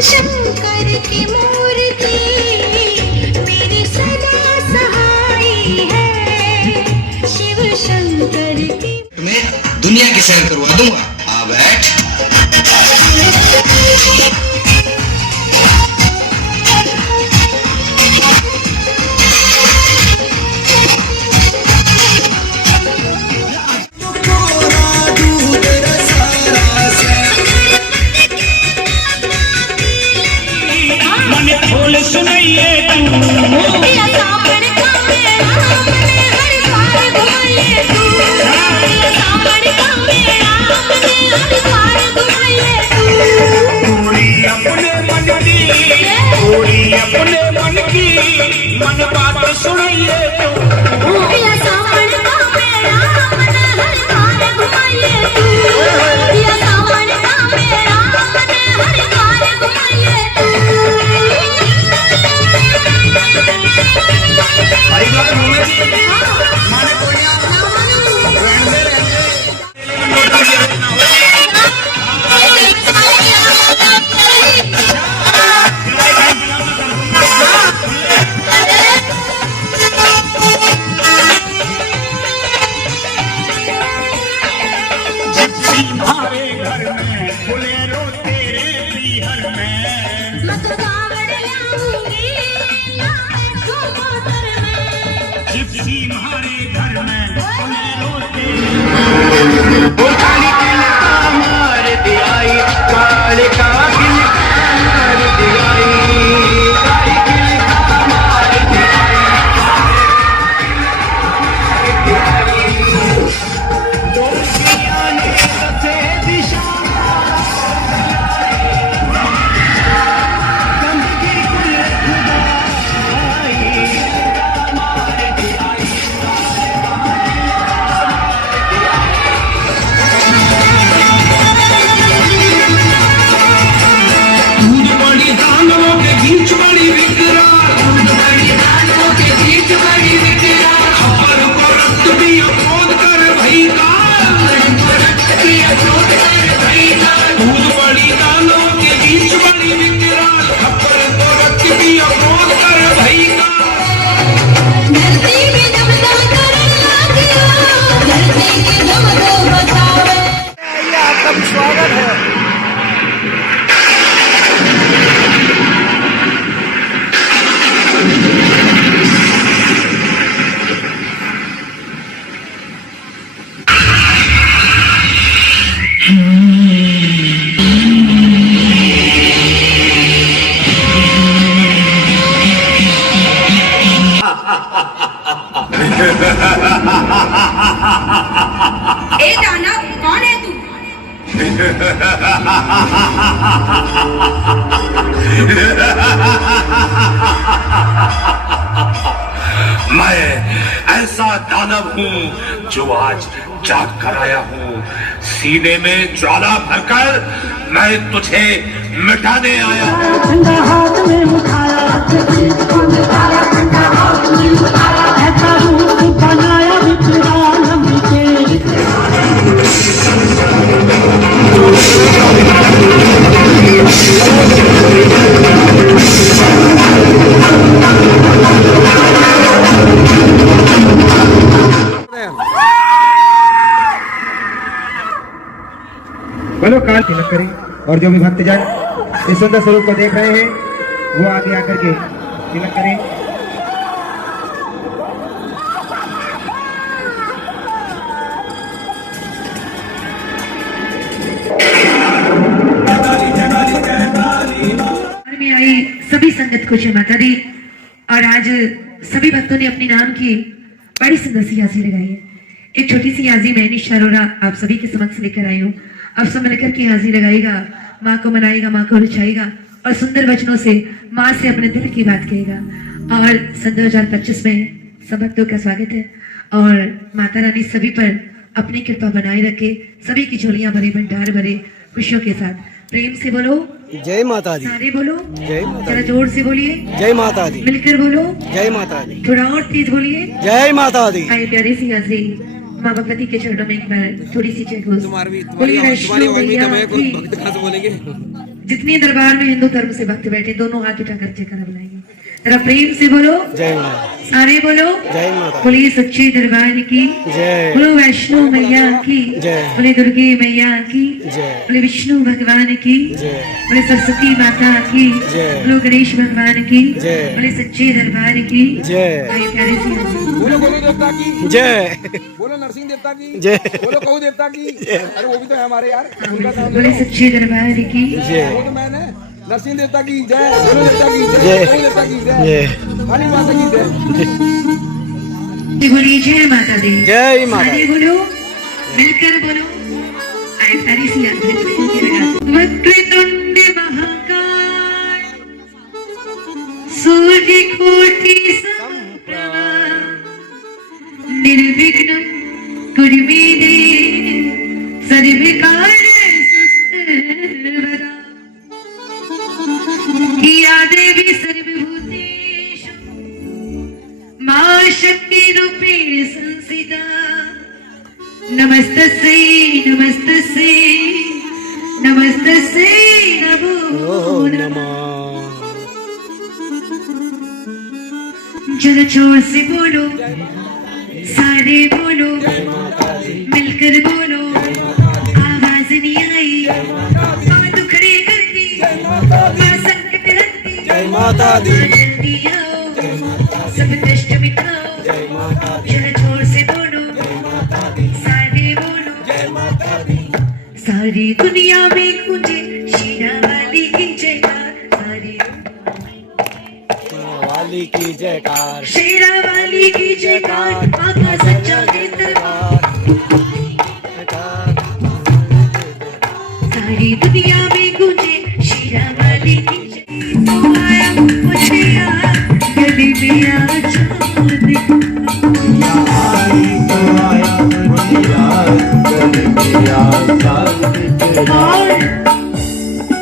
शंकर की मूर्ति मेरी सदा सहाय है। शिव शंकर की। तुम्हें दुनिया की सैर करवा दूंगा। आ बैठ। सुनिए तू मैं तो कावड़ लाऊंगी लाखों मोटर में। जिप्सी हमारे घर में रोते मार दियाई काले का गिल मार दियाई काली गिल का मार दियाई दोस्तियां ने बसे दिशा गंदगी कुल खुदाई मार दियाई दूध बड़ी दानवों के बीच बड़ी विकराल, दूध बड़ी दानवों के बीच बड़ी विकराल, खबर को रक्त भी अपोध कर भई का, खबर को रक्त भी अपोध कर भई का, दूध बड़ी दानवों के बीच बड़ी विकराल, खबर को रक्त भी अपोध कर भई का। धरती में दबदबा करने लगा, धरती के दम को बचावे। आपका भी स्वागत है। ए दानव, कौन है तू? मैं ऐसा दानव हूँ जो आज जाग कर आया हूँ, सीने में ज्वाला भरकर मैं तुझे मिटाने आया हूँ। ठंडा हाथ में उठाया ठंडा हाथ में उठाया ऐसा रूप बनाया विकराल हमके बोलो काल तिलक करें और जो भी भक्तजन इस सुंदर स्वरूप को देख रहे हैं वो आगे आकर के तिलक करें। में आई सभी संगत को जय माता दी। और आज सभी भक्तों ने अपने नाम की बड़ी सुंदर सी याजी लगाई है। एक छोटी सी याजी मैं निशा अरोड़ा आप सभी के समक्ष लेकर आई हूँ। आप सब मिलकर के हाजिर लगाएगा, माँ को मनाएगा, माँ को रुचाएगा और सुंदर वचनों से माँ से अपने दिल की बात कहेगा। और सन 2025 में सब भक्तों का स्वागत है और माता रानी सभी पर अपनी कृपा बनाए रखे, सभी की झोलियां भरे, भंडार भरे खुशियों के साथ। प्रेम से बोलो जय माता दी। सारे बोलो जय माता जरा दी। जोर से बोलिए जय माता दी। मिलकर बोलो जय माता दी। थोड़ा और तेज बोलिए जय माता दी। आए प्यारे सी हाजी माँ भगवती के चरणों में एक बार थोड़ी सी जय घोष बोलिए। वैष्णो मैया की। जितने दरबार में हिंदू धर्म से भक्त बैठे दोनों हाथ उठा कर जयकारा बुलाएंगे। जरा प्रेम से बोलो जय माता। सारे बोलो जय माता। बोलिए सच्चे दरबार की जय। बोलो वैष्णो मैया की जय। बोले दुर्गे मैया की जय। बोले विष्णु भगवान की जय। बोले सरस्वती माता की जय। बोलो गणेश भगवान की जय। बोले सच्चे दरबार की जय। आइए प्यारे सी हाजी बोलो गोलू देवता की जय। बोलो नरसिंह देवता की जय। बोलो कहू देवता की अरे वो भी तो है हमारे यार उनका नाम बोले सच्चे दरबार की जय। वो तो मैंने नरसिंह देवता की जय बोलो देवता की जय जय। कहू देवता की जय। जय काली माता की जय बोलिए जय माता दी। जय माता सारे बोलो मिलकर बोलो आए प्यारी सी हाजी वक्रतुंड महाकाय सूर्य कोटि समप्रभा निर्विघ्नं कुरु मे देव सर्वकार्येषु सर्वदा। या देवी सर्वभूतेषु मां शक्तिरूपेण संस्थिता। नमस्तस्यै नमस्तस्यै नमस्तस्यै नमो नमः। जरा जोर से बोलो सारे बोलो मिलकर बोलो आवाज नहीं आई दुखड़े करती जय माता दी, जल्दी आओ, सब कष्ट मिटाओ, जय माता दी, जरा जोर से बोलो, जय माता दी, सारे बोलो, जय माता दी। सारी दुनिया में गूंजे शीरा वाली की जयकार, सारी वाली की जयकार, शेरा वाली की जयकार, माँ का सच्चा है दरबार। सारी दुनिया में गूंजे शीरा वाली की जयकार। आया मुझे यार गली में आ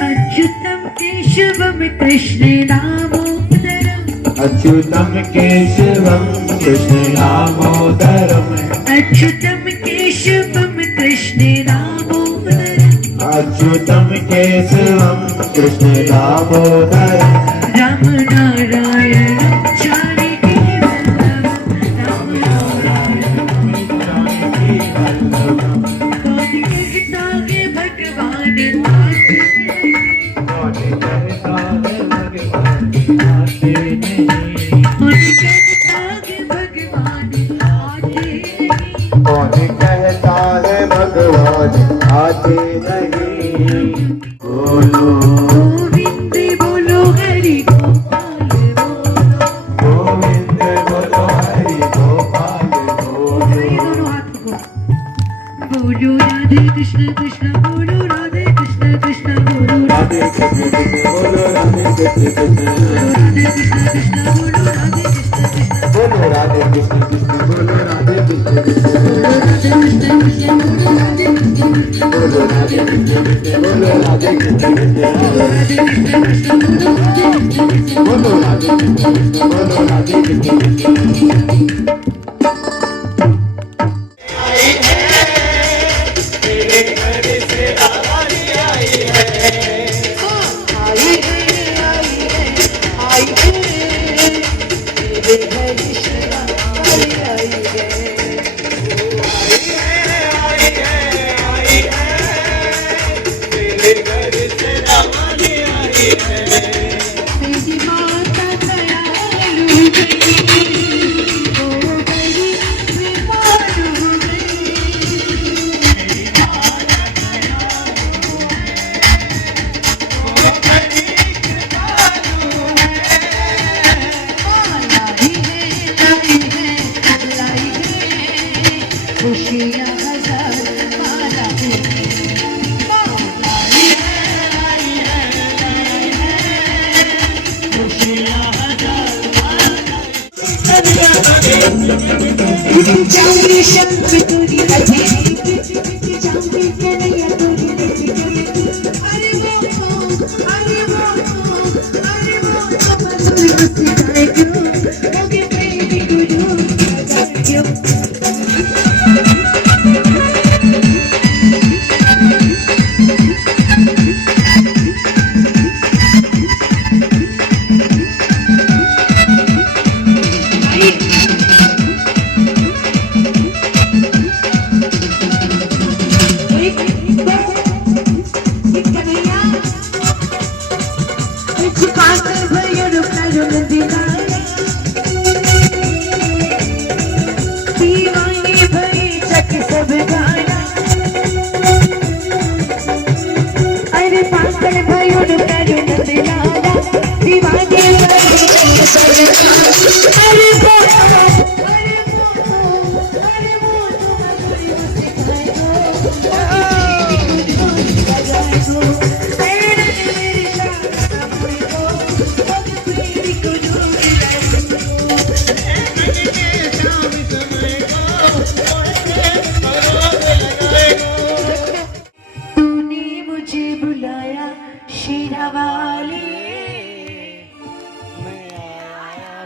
अच्युतम केशवम कृष्ण दामोदरम, अच्युतम केशवम कृष्ण दामोदरम, अच्युतम केशवम कृष्ण दामोदरम, अच्युतम केशवम कृष्ण दामोदरम, राम नारायण जानकी वल्लभम, राम नारायण कौन कहता है भगवान आते कौन कहता है भगवान आते कौन कहता है भगवान आते नहीं। बोलो गोविंद बोलो हरि गोपाल बोलो, गोविंद बोलो हरि गोपाल बोलो, ये दोनों हाथ को बोलो राधे कृष्ण कृष्ण बोलो राधे कृष्ण कृष्ण बोलो राधे कृष्ण कृष्ण बोलो राधे कृष्ण कृष्ण, राधे कृष्ण कृष्ण बोलो राधे कृष्ण कृष्ण बोलो राधे कृष्ण कृष्ण बोलो राधे कृष्ण कृष्ण, राधे कृष्ण कृष्ण बोलो राधे कृष्ण कृष्ण बोलो राधे कृष्ण कृष्ण बोलो राधे कृष्ण कृष्ण, राधे कृष्ण कृष्ण बोलो राधे कृष्ण कृष्ण बोलो राधे कृष्ण कृष्ण बोलो राधे कृष्ण कृष्ण। मेरी माता दयालु हो गई, बीमार हो गई। खुशियाँ हजार माला जाऊंगी शब्द तुरी अरे जाऊंगी कन्हैया तुरी अरे वो अरे वो अरे वो तुरी मस्ती गाए क्यों ओके बेबी गुरु गाए क्यों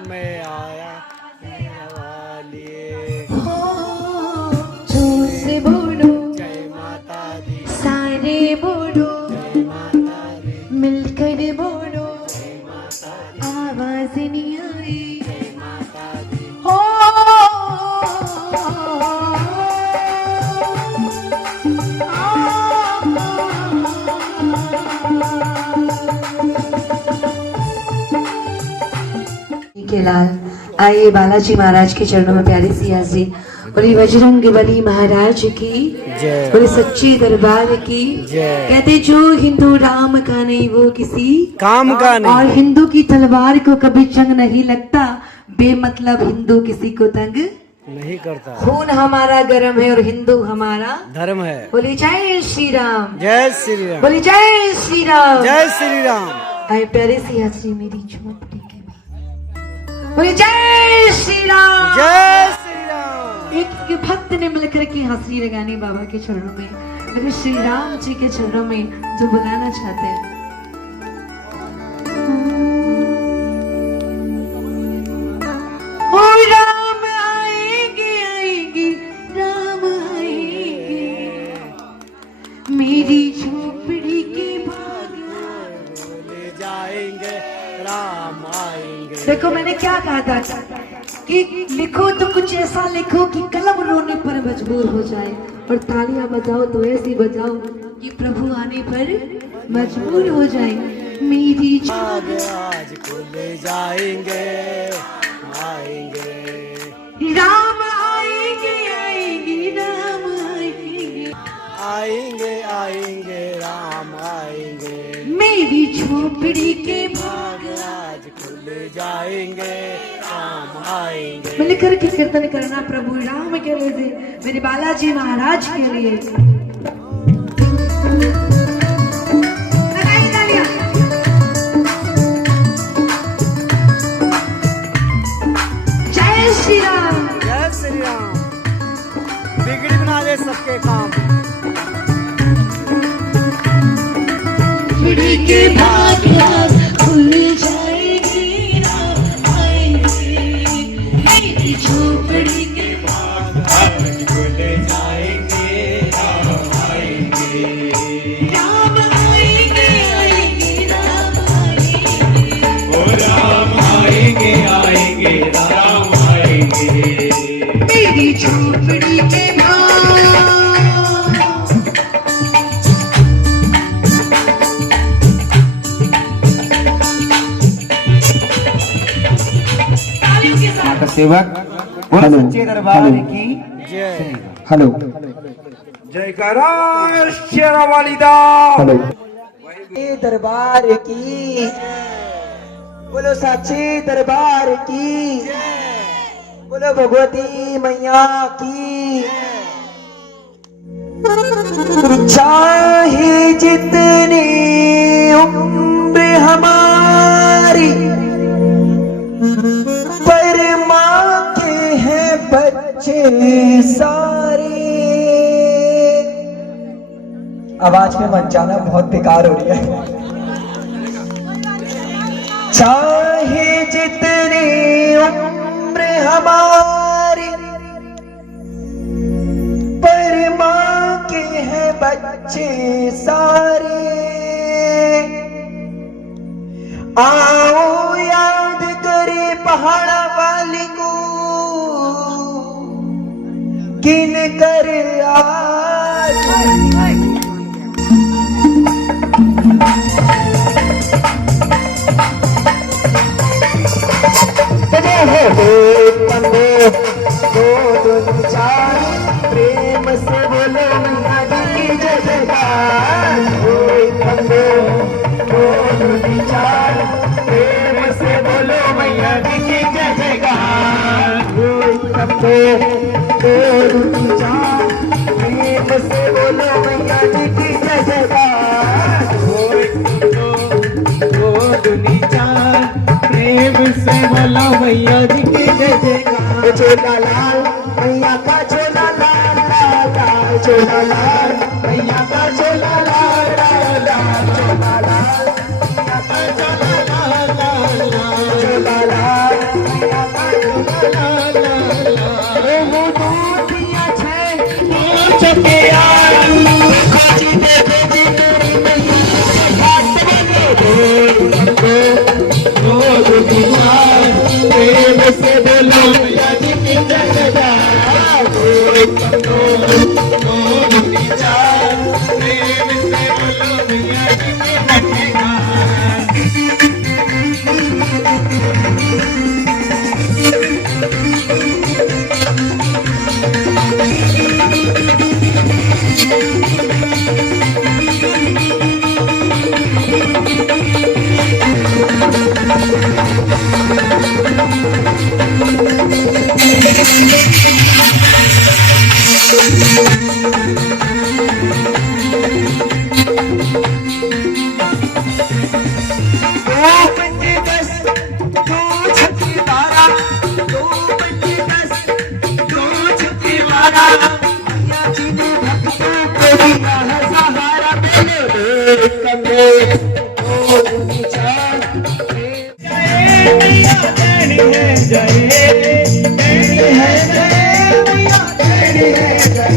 मैं आया के लाल। आइए बालाजी महाराज के चरणों में प्यारी सी आरती। बोली बजरंग बली महाराज की जय। बोले सच्ची दरबार की जय। कहते जो हिंदू राम का नहीं वो किसी काम का नहीं। और हिंदू की तलवार को कभी जंग नहीं लगता, बेमतलब हिंदू किसी को तंग नहीं करता। खून हमारा गर्म है और हिंदू हमारा धर्म है। बोली जय श्री राम, जय श्री राम, बोली जय श्री राम, जय श्री राम। आए प्यारे सी हंसी मेरी झोपड़ी के बोली जय श्री राम, जय श्री राम। एक भक्त ने मिलकर के हंसी लगानी बाबा के चरणों में, अगर श्री राम जी के चरणों में जो बुलाना चाहते हैं। ओ राम आएंगे आएंगे राम आएंगे, मेरी झोपड़ी के भाग ले जाएंगे राम आएंगे। देखो मैंने क्या कहा था कि लिखो तो कुछ ऐसा लिखो कि कलम रोने पर मजबूर हो जाए, और तालियां बजाओ तो ऐसी बजाओ कि प्रभु आने पर मजबूर हो जाए। मेरी आज को ले जाएंगे आएंगे राम आएंगे आएंगे राम आएंगे, आएंगे आएंगे राम आएंगे, मेरी झोपड़ी के भाग आज को ले जाएंगे राम आएंगे। मिलकर के कीर्तन करना प्रभु राम के लिए, मेरे बालाजी महाराज के लिए। लगाइए तालियां। जय श्री राम, जय श्री राम। बिगड़ी बना दे सबके काम। झोपड़ी के भाग खुल जाएगी राम आएंगे, मेरी झोपड़ी के राम आएंगे आएंगे राम आएंगे, मेरी झोपड़ी के का सेवक बोलो सच्चे दरबार की जय। हेलो जयकारा शेरा वालिदा। हेलो दरबार की बोलो सच्चे दरबार की, बोलो भगवती मैया की। चाहे जितनी उम्र हमारी, पर माँ के हैं बच्चे सारे। आवाज में मत जाना, बहुत बेकार हो रही है। चाहे जितनी उम्र हमारी, पर माँ के हैं बच्चे सारे। आओ याद करे पहाड़ा वाली को, गिन कर आज प्रेम से बोलो मैया जी की जय जयकार। प्रेम से बोलो मैया जी की जय जयकार। प्रेम से बोलो मैया जी की जय जयकार। प्रेम से बोलो मैया जी की जय जयकार। झोला लाल मैया का झोला लाल लाल लाल, झोला लाल मैया का झोला लाल लाल लाल, झोला लाल मैया का झोला लाल लाल लाल, झोला लाल मैया का झोला लाल लाल लाल। रे वो दूधिया छे चके आई, खोजी दे खोजी तेरी मैया हाथ में प्रेम से बोलो मैया जी की जय जयकार। प्रेम से बोलो मैया जी की जय जयकार। मैया तेरी है जय, तेरी है जय, मैया तेरी है जय।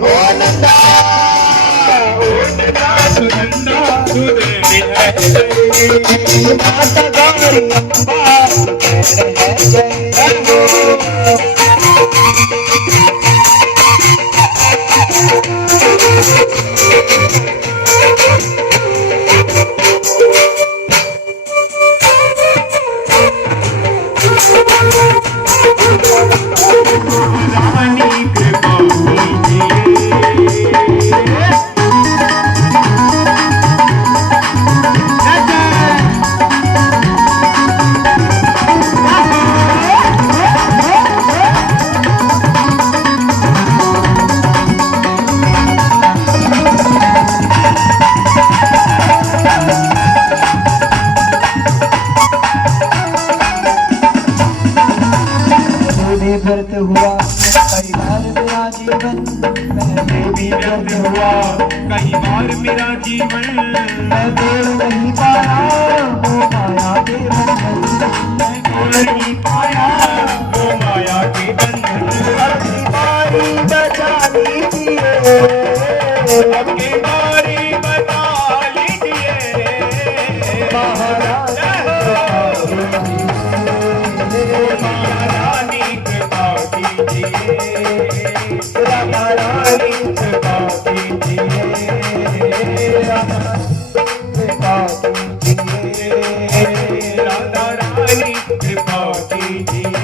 ओ नंदा सुनंदा तू तेरी है जय, माता गौरी अम्बा तेरी है जय। रानी कृपा व्यर्थ हुआ कई बार मेरा जीवन, मैं भी व्यर्थ हुआ कई बार मेरा जीवन। मैं तोड़ नहीं पाया वो माया के बंधन, मैं तोड़ नहीं पाया वो माया के बंधन। अपनी बारी बचा लीजिए, अपनी बारी बचा लीजिए महाराजा महारानी कृपा कीजिए, राधा रानी कृपा कीजिए, राधा कृपा कीजिए, राधा रानी कृपा कीजिए,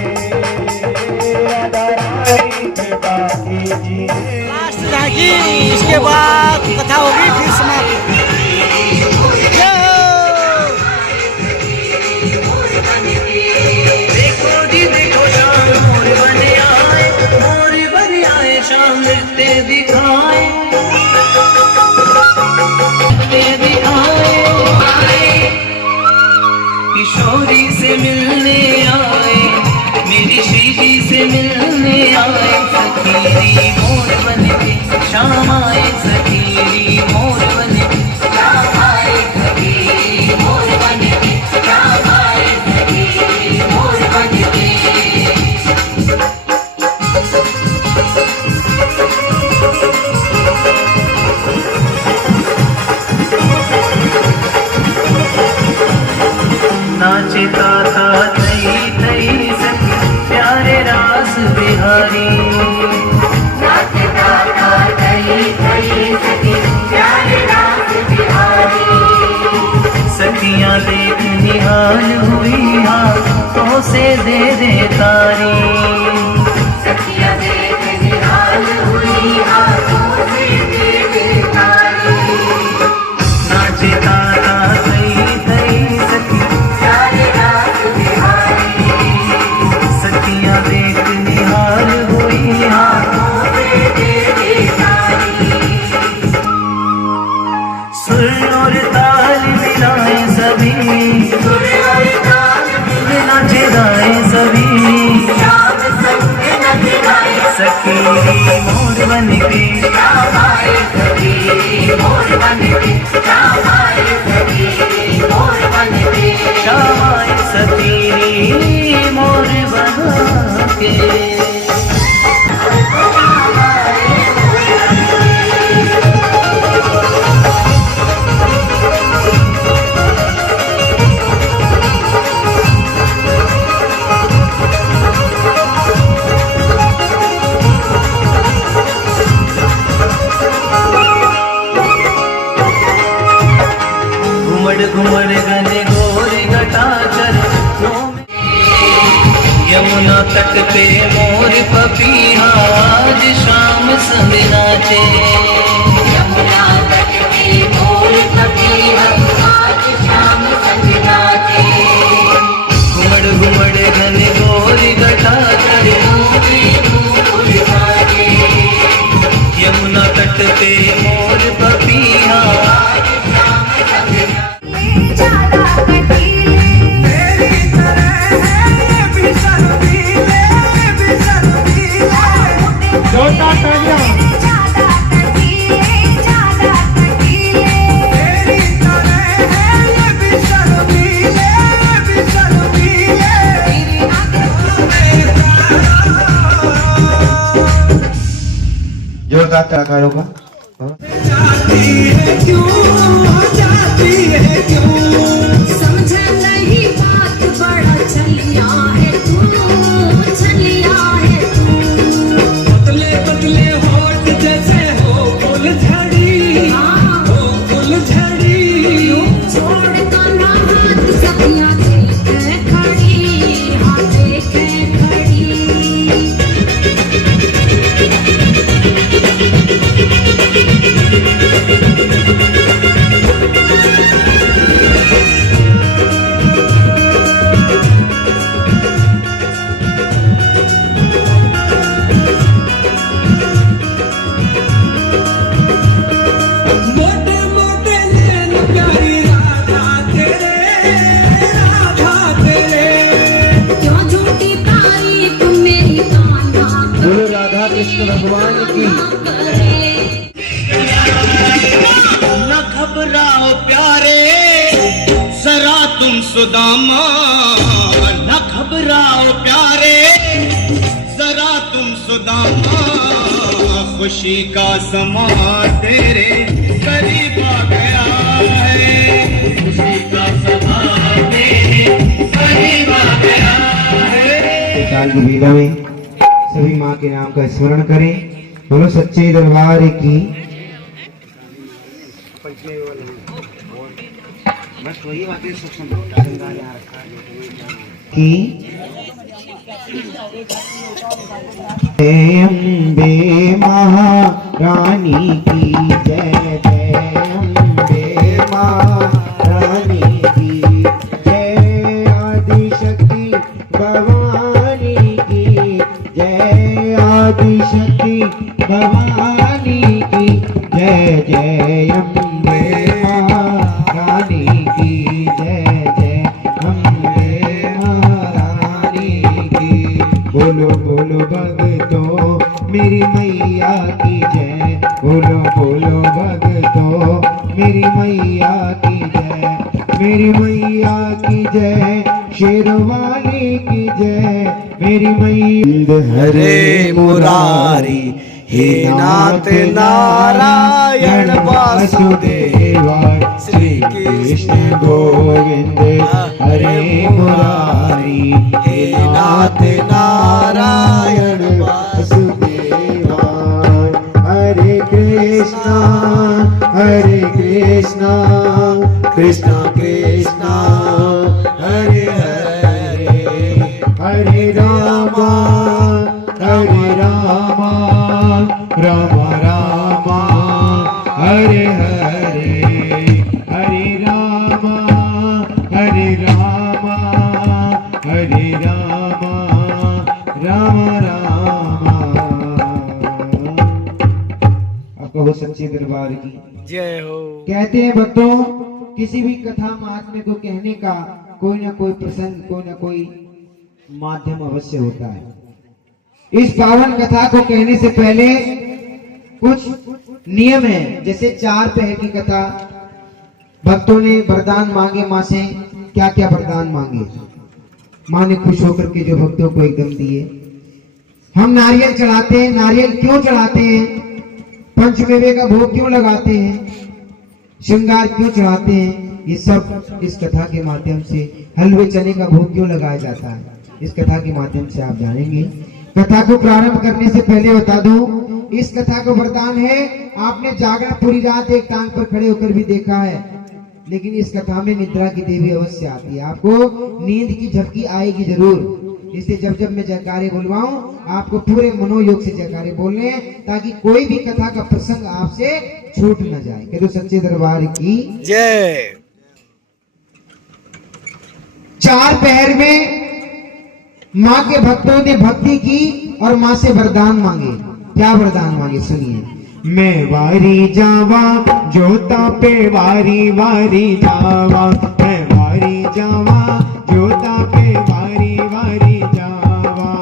राधा रानी कृपा कीजिए। लास्ट झांकी, इसके बाद कथा होगी फिर समाप्त। किशोरी से मिलने आए, मेरी श्रीजी से मिलने आए, सखीरी मोर बन के शाम आए, सखीरी मोर बन के शाम आए, सखीरी मोर बन के शाम आए, सखीरी मोर बन के। नाचे ताता थई थई सखी प्यारे रास बिहारी, नाचे ताता थई थई सखी प्यारे रास बिहारी। सखियां देख निहाल हुई हाथों से दे दे तारी, सखियां देख निहाल हुई हाथों से दे दे तारी। नाचे ताता थई थई सखी प्यारे रास बिहारी, सखियां देख निहाल हुई हाथों से दे दे तारी। सुर और ताल मिलाए सभी, सुर और ताल नाचे गाए सभी, शाम संग नाचे गाए सखीरी मोर बन के शाम आए, सखीरी मोर बन के शाम आए, सखीरी मोर बन के शाम आए, सखीरी मोर बन के। घुमड़ घुमड़ गने गोरे घटा कर यमुना तट पे मोर पपीहा आज शाम संग नाचे, यमुना तट पे मोर पपीहा आज शाम संग नाचे। घुमड़ घुमड़ गने गोरे घटा कर यमुना तट पे मोर पपीहा छोटा मुलाकात कलाकारों का। समझे नहीं बात बड़ा चलिया है तू चलिया है तू पतले पतले होठ जैसे हो फुलझड़ी हो फुलझड़ी छोड़ कान्हा हाथ सखियां देखे खड़ी हाँ देखे खड़ी मोटे मोटे नैन प्यारी राधा तेरे क्यों झूठी तारीफ मेरी कान्हा बोलो राधा कृष्ण भगवान की। न घबराओ प्यारे जरा तुम सुदामा न घबराओ प्यारे जरा तुम सुदामा खुशी का समा तेरे करीब आ गया है खुशी का समा तेरे करीब आ गया है। साल की बीड़ा में सभी माँ के नाम का स्मरण करें। बोलो सच्चे दरबार की। की जय अम्बे महारानी की जय जय अम्बे महारानी की जय आदिशक्ति भवानी की जय आदिशक्ति भवानी की जय जय अम्बे महारानी की जय जय अम्बे महारानी की। बोलो बोलो भगतों मेरी मैया की जय बोलो बोलो भगतों मेरी मैया की जय मेरी मैया की जय शेरवाली की जय मेरी मैया। हरे मुरारी हे नाथ नारायण वासुदेवा श्री कृष्ण गोविंद हरे मुरारी हे नाथ नारायण वासुदेवा हरे कृष्णा कृष्णा कृष्णा हरे हरे हरे रामा राम राम हरे हरे हरे राम हरे राम राम राम। अब कहो सच्चे दरबार की जय हो। कहते हैं भक्तों किसी भी कथा महात्म्य को कहने का कोई ना कोई प्रसंग कोई ना कोई माध्यम अवश्य होता है। इस पावन कथा को कहने से पहले कुछ नियम है। जैसे 4 पहर की कथा भक्तों ने वरदान मांगे माँ से। क्या क्या वरदान मांगे माँ ने खुश होकर के जो भक्तों को एकदम दिए। हम नारियल चढ़ाते हैं। नारियल क्यों चढ़ाते हैं? पंचमेवे का भोग क्यों लगाते हैं? श्रृंगार क्यों चढ़ाते हैं? ये सब इस कथा के माध्यम से। हलवे चने का भोग क्यों लगाया जाता है? इस कथा के माध्यम से आप जानेंगे। कथा को प्रारंभ करने से पहले बता दूं इस कथा को वरदान है। आपने जागरण पूरी रात एक टांग पर खड़े होकर भी देखा है, लेकिन इस कथा में निद्रा की देवी अवश्य आती है। आपको नींद की झपकी आएगी जरूर। इसलिए जब जब मैं जयकारे बुलवाऊं आपको पूरे मनोयोग से जयकारे बोलने हैं, ताकि कोई भी कथा का प्रसंग आपसे छूट न जाए। कह दो सच्चे दरबार की जय। 4 पहर में माँ के भक्तों ने भक्ति की और माँ से वरदान मांगे। क्या वरदान मांगे सुनिए। मैं वारी जावा जोता पे वारी वारी जावा, मैं वारी जावा जोता पे वारी वारी जावा।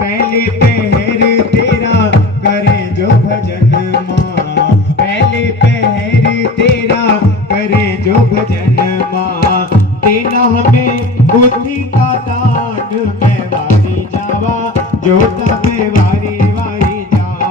पहले पहर तेरा करे जो भजन माँ, पहले पहर तेरा करे जो भजन माँ। देना हमें बुद्धि का दान, मैं वारी जावा जोता पे वारी वारी जावा।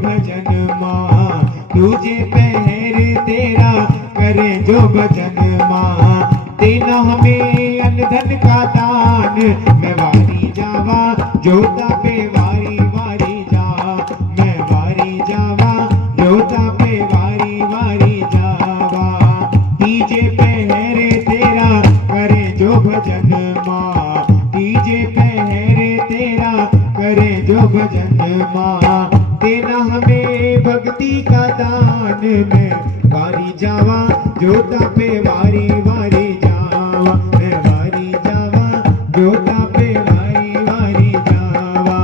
भजन माँ, तुझे पहर तेरा करे जो भजन माँ। देना हमें अन्न धन का दान, मैं वारी जावा जोता पे वारी वारी जा, मैं वारी जावा जोता पे वारी वारी जावा। तीजे पहरे तेरा करे जो भजन माँ, तीजे पहरे तेरा करे जो भजन माँ। देना हमें भक्ति का दान, मैं वारी जावा जोता पे वारी वारी जावा, मैं वारी जावा जोता पे वारी वारी जावा।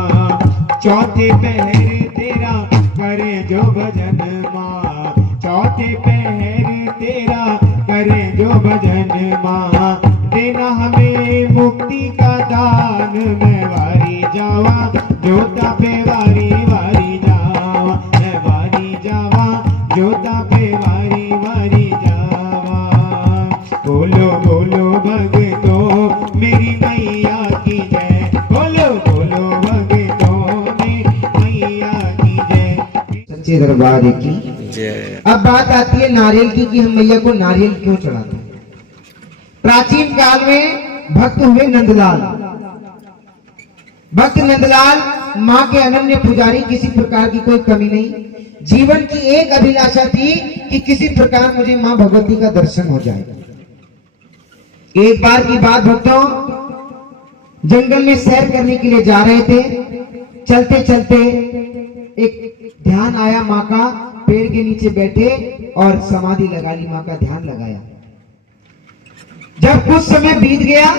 चौथे पहरे तेरा करे जो भजन माँ, चौथे पहरे तेरा करे जो भजन माँ। देना हमें मुक्ति का दान, मैं वारी जावा जोता पे वारी वारी जावा, मैं वारी जावा जोता पे वारी वारी जावा। बोलो बोलो भगतों मेरी मैया की जय, बोलो बोलो भगतों मेरी मैया की जय। सच्चे दरबार की। जय। अब बात आती है नारियल की कि हम मैया को नारियल क्यों चढ़ाते हैं। प्राचीन काल में भक्त हुए नंदलाल। भक्त नंदलाल माँ के अनन्य पुजारी, किसी प्रकार की कोई कमी नहीं। जीवन की एक अभिलाषा थी कि किसी प्रकार मुझे माँ भगवती का दर्शन हो जाए। एक बार की बात भक्तों, जंगल में सैर करने के लिए जा रहे थे। चलते चलते एक ध्यान आया माँ का, पेड़ के नीचे बैठे और समाधि लगा ली, माँ का ध्यान लगाया। जब कुछ समय बीत गया,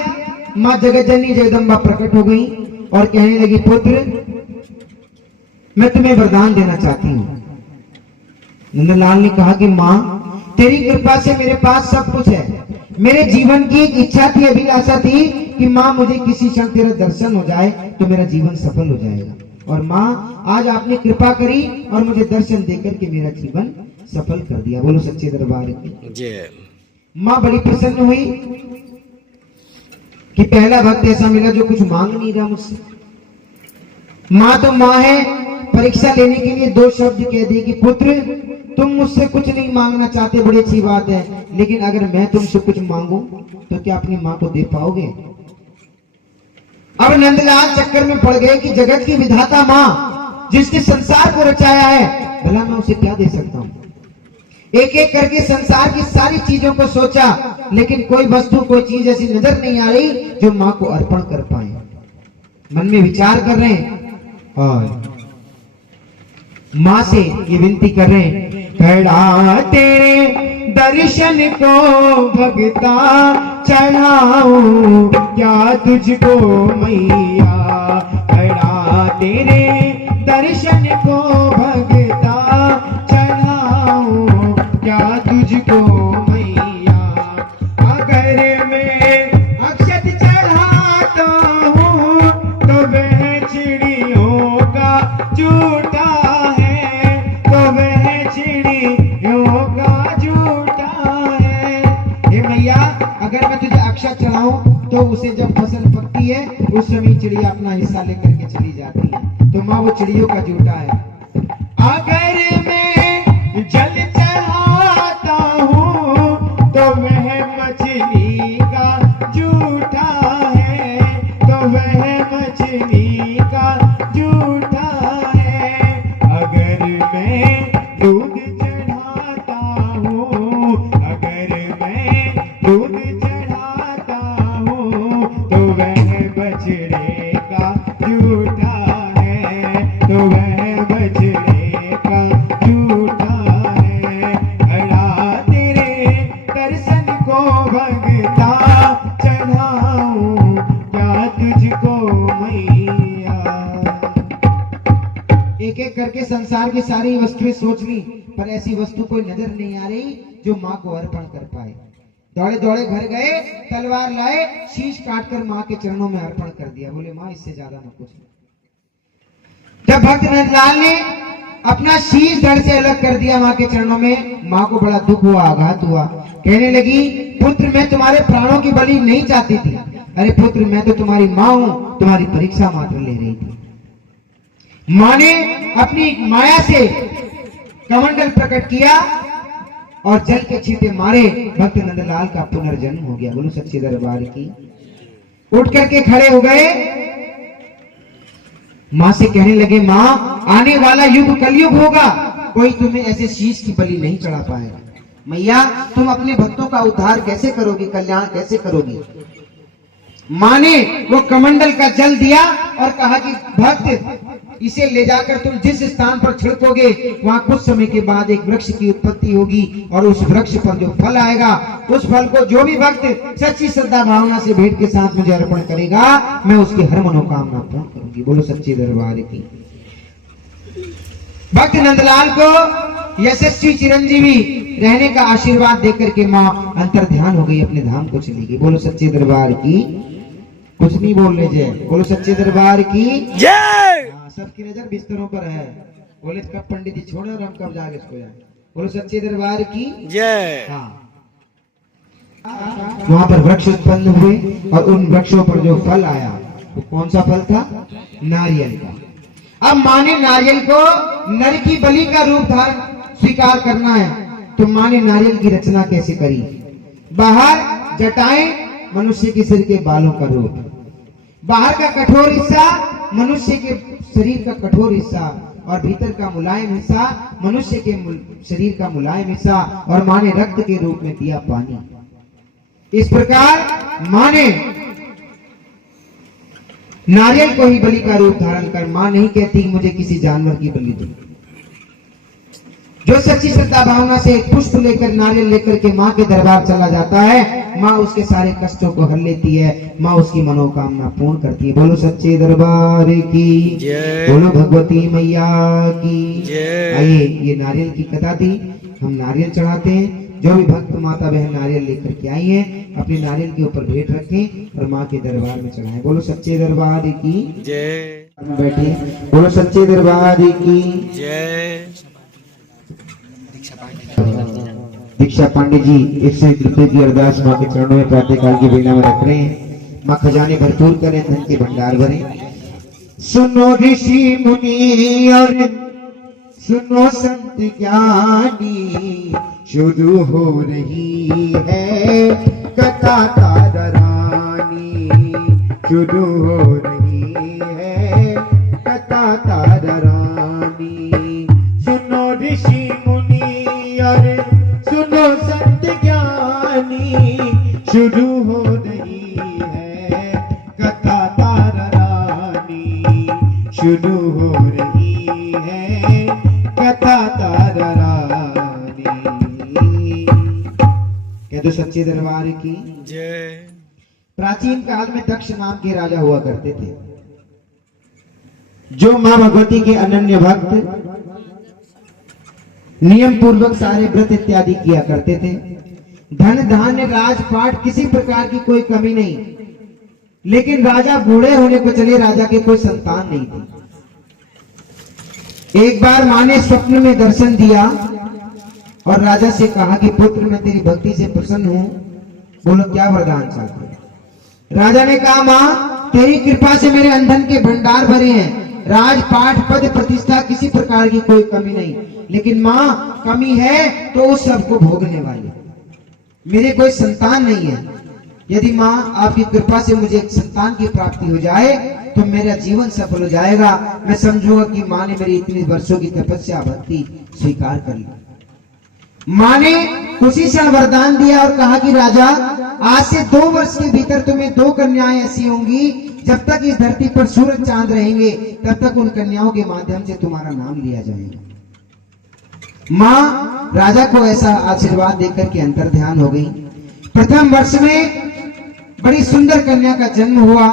माँ जगतजननी जगदम्बा प्रकट हो गई और कहने लगी, पुत्र मैं तुम्हें वरदान देना चाहती हूँ। नंदलाल ने कहा कि माँ तेरी कृपा से मेरे पास सब कुछ है। मेरे जीवन की एक इच्छा थी, अभिलाषा थी कि माँ मुझे किसी क्षण तेरा दर्शन हो जाए तो मेरा जीवन सफल हो जाएगा। और माँ आज आपने कृपा करी और मुझे दर्शन देकर के मेरा जीवन सफल कर दिया। बोलो सच्चे दरबार की जय। माँ बड़ी प्रसन्न हुई कि पहला भक्त ऐसा मिला जो कुछ मांग नहीं रहा मुझसे। माँ तो माँ है, परीक्षा लेने के लिए दो शब्द कह दी कि पुत्र तुम मुझसे कुछ नहीं मांगना चाहते, बड़ी अच्छी बात है, लेकिन अगर मैं तुमसे कुछ मांगू तो क्या अपनी माँ को दे पाओगे। अब नंदलाल चक्कर में पड़ गए कि जगत की विधाता माँ जिसने संसार को रचाया है, भला मैं उसे क्या दे सकता हूँ। एक एक करके संसार की सारी चीजों को सोचा, लेकिन कोई वस्तु कोई चीज ऐसी नजर नहीं आ रही जो माँ को अर्पण कर पाए। मन में विचार कर रहे हैं और माँ से ये विनती कर रहे हैं, खड़ा तेरे दर्शन को भगता चढ़ाऊं क्या तुझको मैया, खड़ा तेरे दर्शन को भगता चढ़ाऊं क्या तुझको मैया। अगर मैं अक्षत चढ़ाता हूँ तो वह चिड़ियों का झूठा है, तो वह चिड़ियों का झूठा है। हे मैया अगर मैं तुझे अक्षत चढ़ाऊं तो उसे जब फसल पकती है उस समय चिड़िया अपना हिस्सा लेकर के चली जाती है, तो माँ वो चिड़ियों का झूठा है। अगर मैं जल चढ़ाता हूँ तो वह मछली का झूठा है, तो वह मछली का झूठा है। अगर मैं दूध चढ़ाता हूँ, अगर मैं दूध चढ़ाता हूँ तो वह बछड़े का झूठा है, तो वह बछड़े का झूठा है। खड़ा तेरे दर्शन को भगता चढ़ाऊं क्या तुझको मैया। एक एक करके संसार की सारी वस्तुएं सोच ली, पर ऐसी वस्तु कोई नजर नहीं आ रही जो माँ को अर्पण कर पाए। दौड़े दौड़े घर गए, तलवार लाए, शीश काटकर माँ के चरणों में अर्पण कर दिया। बोले माँ इससे ज्यादा न कुछ। जब भक्त नंदलाल ने अपना शीश धड़ से अलग कर दिया माँ के चरणों में, माँ को बड़ा दुख हुआ, आघात हुआ। कहने लगी, पुत्र मैं तुम्हारे प्राणों की बलि नहीं चाहती थी। अरे पुत्र मैं तो तुम्हारी माँ हूं, तुम्हारी परीक्षा मात्र ले रही थी। माँ ने अपनी माया से कमंडल प्रकट किया और जल के छींटे मारे, भक्त नंदलाल का पुनर्जन्म हो गया। बोलो सच्चे दरबार की। उठ करके खड़े हो गए, माँ से कहने लगे, माँ आने वाला युग कलयुग होगा, कोई तुम्हें ऐसे शीश की बलि नहीं चढ़ा पाएगा। मैया तुम अपने भक्तों का उद्धार कैसे करोगी, कल्याण कैसे करोगी। माँ ने वो कमंडल का जल दिया और कहा कि भक्त इसे ले जाकर तुम जिस स्थान पर छिड़कोगे वहां कुछ समय के बाद एक वृक्ष की उत्पत्ति होगी और उस वृक्ष पर जो फल आएगा उस फल को जो भी भक्त सच्ची श्रद्धा भावना से भेंट के साथ मुझे अर्पण करेगा मैं उसकी हर मनोकामना पूर्ण करूंगी। बोलो सच्चे दरबार की। भक्त नंदलाल को यशस्वी चिरंजीवी रहने का आशीर्वाद देकर के माँ अंतर ध्यान हो गई, अपने धाम को चली गई। बोलो सच्चे दरबार की। कुछ नहीं बोल रहे जय। बोलो सच्चे दरबार की जय। सबकी नजर बिस्तरों पर है। बोले कब पंडित जी छोड़े और हम कब जाके सो जाए। बोलो सच्चे दरबार की जय। हाँ, वहां पर वृक्ष उत्पन्न हुए और उन वृक्षों पर जो फल आया वो कौन सा फल था, नारियल का। अब माँ ने नारियल को नर की बलि का रूप धारण स्वीकार करना है तो माँ ने नारियल की रचना कैसे करी। बाहर जटाएं मनुष्य के सिर के बालों का रूप, बाहर का कठोर हिस्सा मनुष्य के शरीर का कठोर हिस्सा और भीतर का मुलायम हिस्सा मनुष्य के शरीर का मुलायम हिस्सा, और माँ ने रक्त के रूप में दिया पानी। इस प्रकार माँ ने नारियल को ही बलि का रूप धारण कर, माँ नहीं कहती कि मुझे किसी जानवर की बलि दो। जो सच्ची श्रद्धा भावना से एक पुष्प लेकर नारियल लेकर के माँ के दरबार चला जाता है, माँ उसके सारे कष्टों को हर लेती है, माँ उसकी मनोकामना पूर्ण करती है। बोलो सच्चे दरबार की जय। बोलो भगवती मैया की जय। आइए, ये नारियल की कथा थी, हम नारियल चढ़ाते हैं। जो भी भक्त माता बहन नारियल लेकर के आई हैं अपने नारियल के ऊपर भेंट रखें और माँ के दरबार में चढ़ाएं। बोलो सच्चे दरबार की जय। बैठे। बोलो सच्चे दरबार की जय। दीक्षा पांडे जी 101 रुपए की अरदास माँ के चरणों में प्रातःकाल की वेला में रख रहे हैं। माँ खजाने भरपूर करें, धन के भंडार भरें। सुनो ऋषि मुनि और सुनो संत ज्ञानी, शुरू हो रही है कथा तारानी, शुरू हो रही है कथा तारानी। सुनो ऋषि मुनि और सुनो संत ज्ञानी, शुरू हो रही है कथा तारानी, शुरू हो रही है कथा तारानी। कह दो सच्चे दरबार की जय। प्राचीन काल में दक्ष नाम के राजा हुआ करते थे, जो मां भगवती के अनन्य भक्त नियम पूर्वक सारे व्रत इत्यादि किया करते थे। धन धान्य राजपाट किसी प्रकार की कोई कमी नहीं, लेकिन राजा बूढ़े होने को चले, राजा के कोई संतान नहीं थी। एक बार मां ने स्वप्न में दर्शन दिया और राजा से कहा कि पुत्र मैं तेरी भक्ति से प्रसन्न हूं, बोलो क्या वरदान चाहते हो। राजा ने कहा मां तेरी कृपा से मेरे अंधन के भंडार भरे हैं, राजपाट पद प्रतिष्ठा किसी प्रकार की कोई कमी नहीं, लेकिन मां कमी है तो उस सबको भोगने वाली, मेरे कोई संतान नहीं है। यदि मां आपकी कृपा से मुझे एक संतान की प्राप्ति हो जाए तो मेरा जीवन सफल हो जाएगा, मैं समझूंगा कि मां ने मेरी इतनी वर्षों की तपस्या भक्ति स्वीकार कर ली। मां ने उसी क्षण वरदान दिया और कहा कि राजा आज से 2 वर्ष के भीतर तुम्हें 2 कन्याएं ऐसी होंगी, जब तक इस धरती पर सूरज चांद रहेंगे तब तक उन कन्याओं के माध्यम से तुम्हारा नाम लिया जाएगा। मां राजा को ऐसा आशीर्वाद देकर के अंतर ध्यान हो गई। प्रथम वर्ष में बड़ी सुंदर कन्या का जन्म हुआ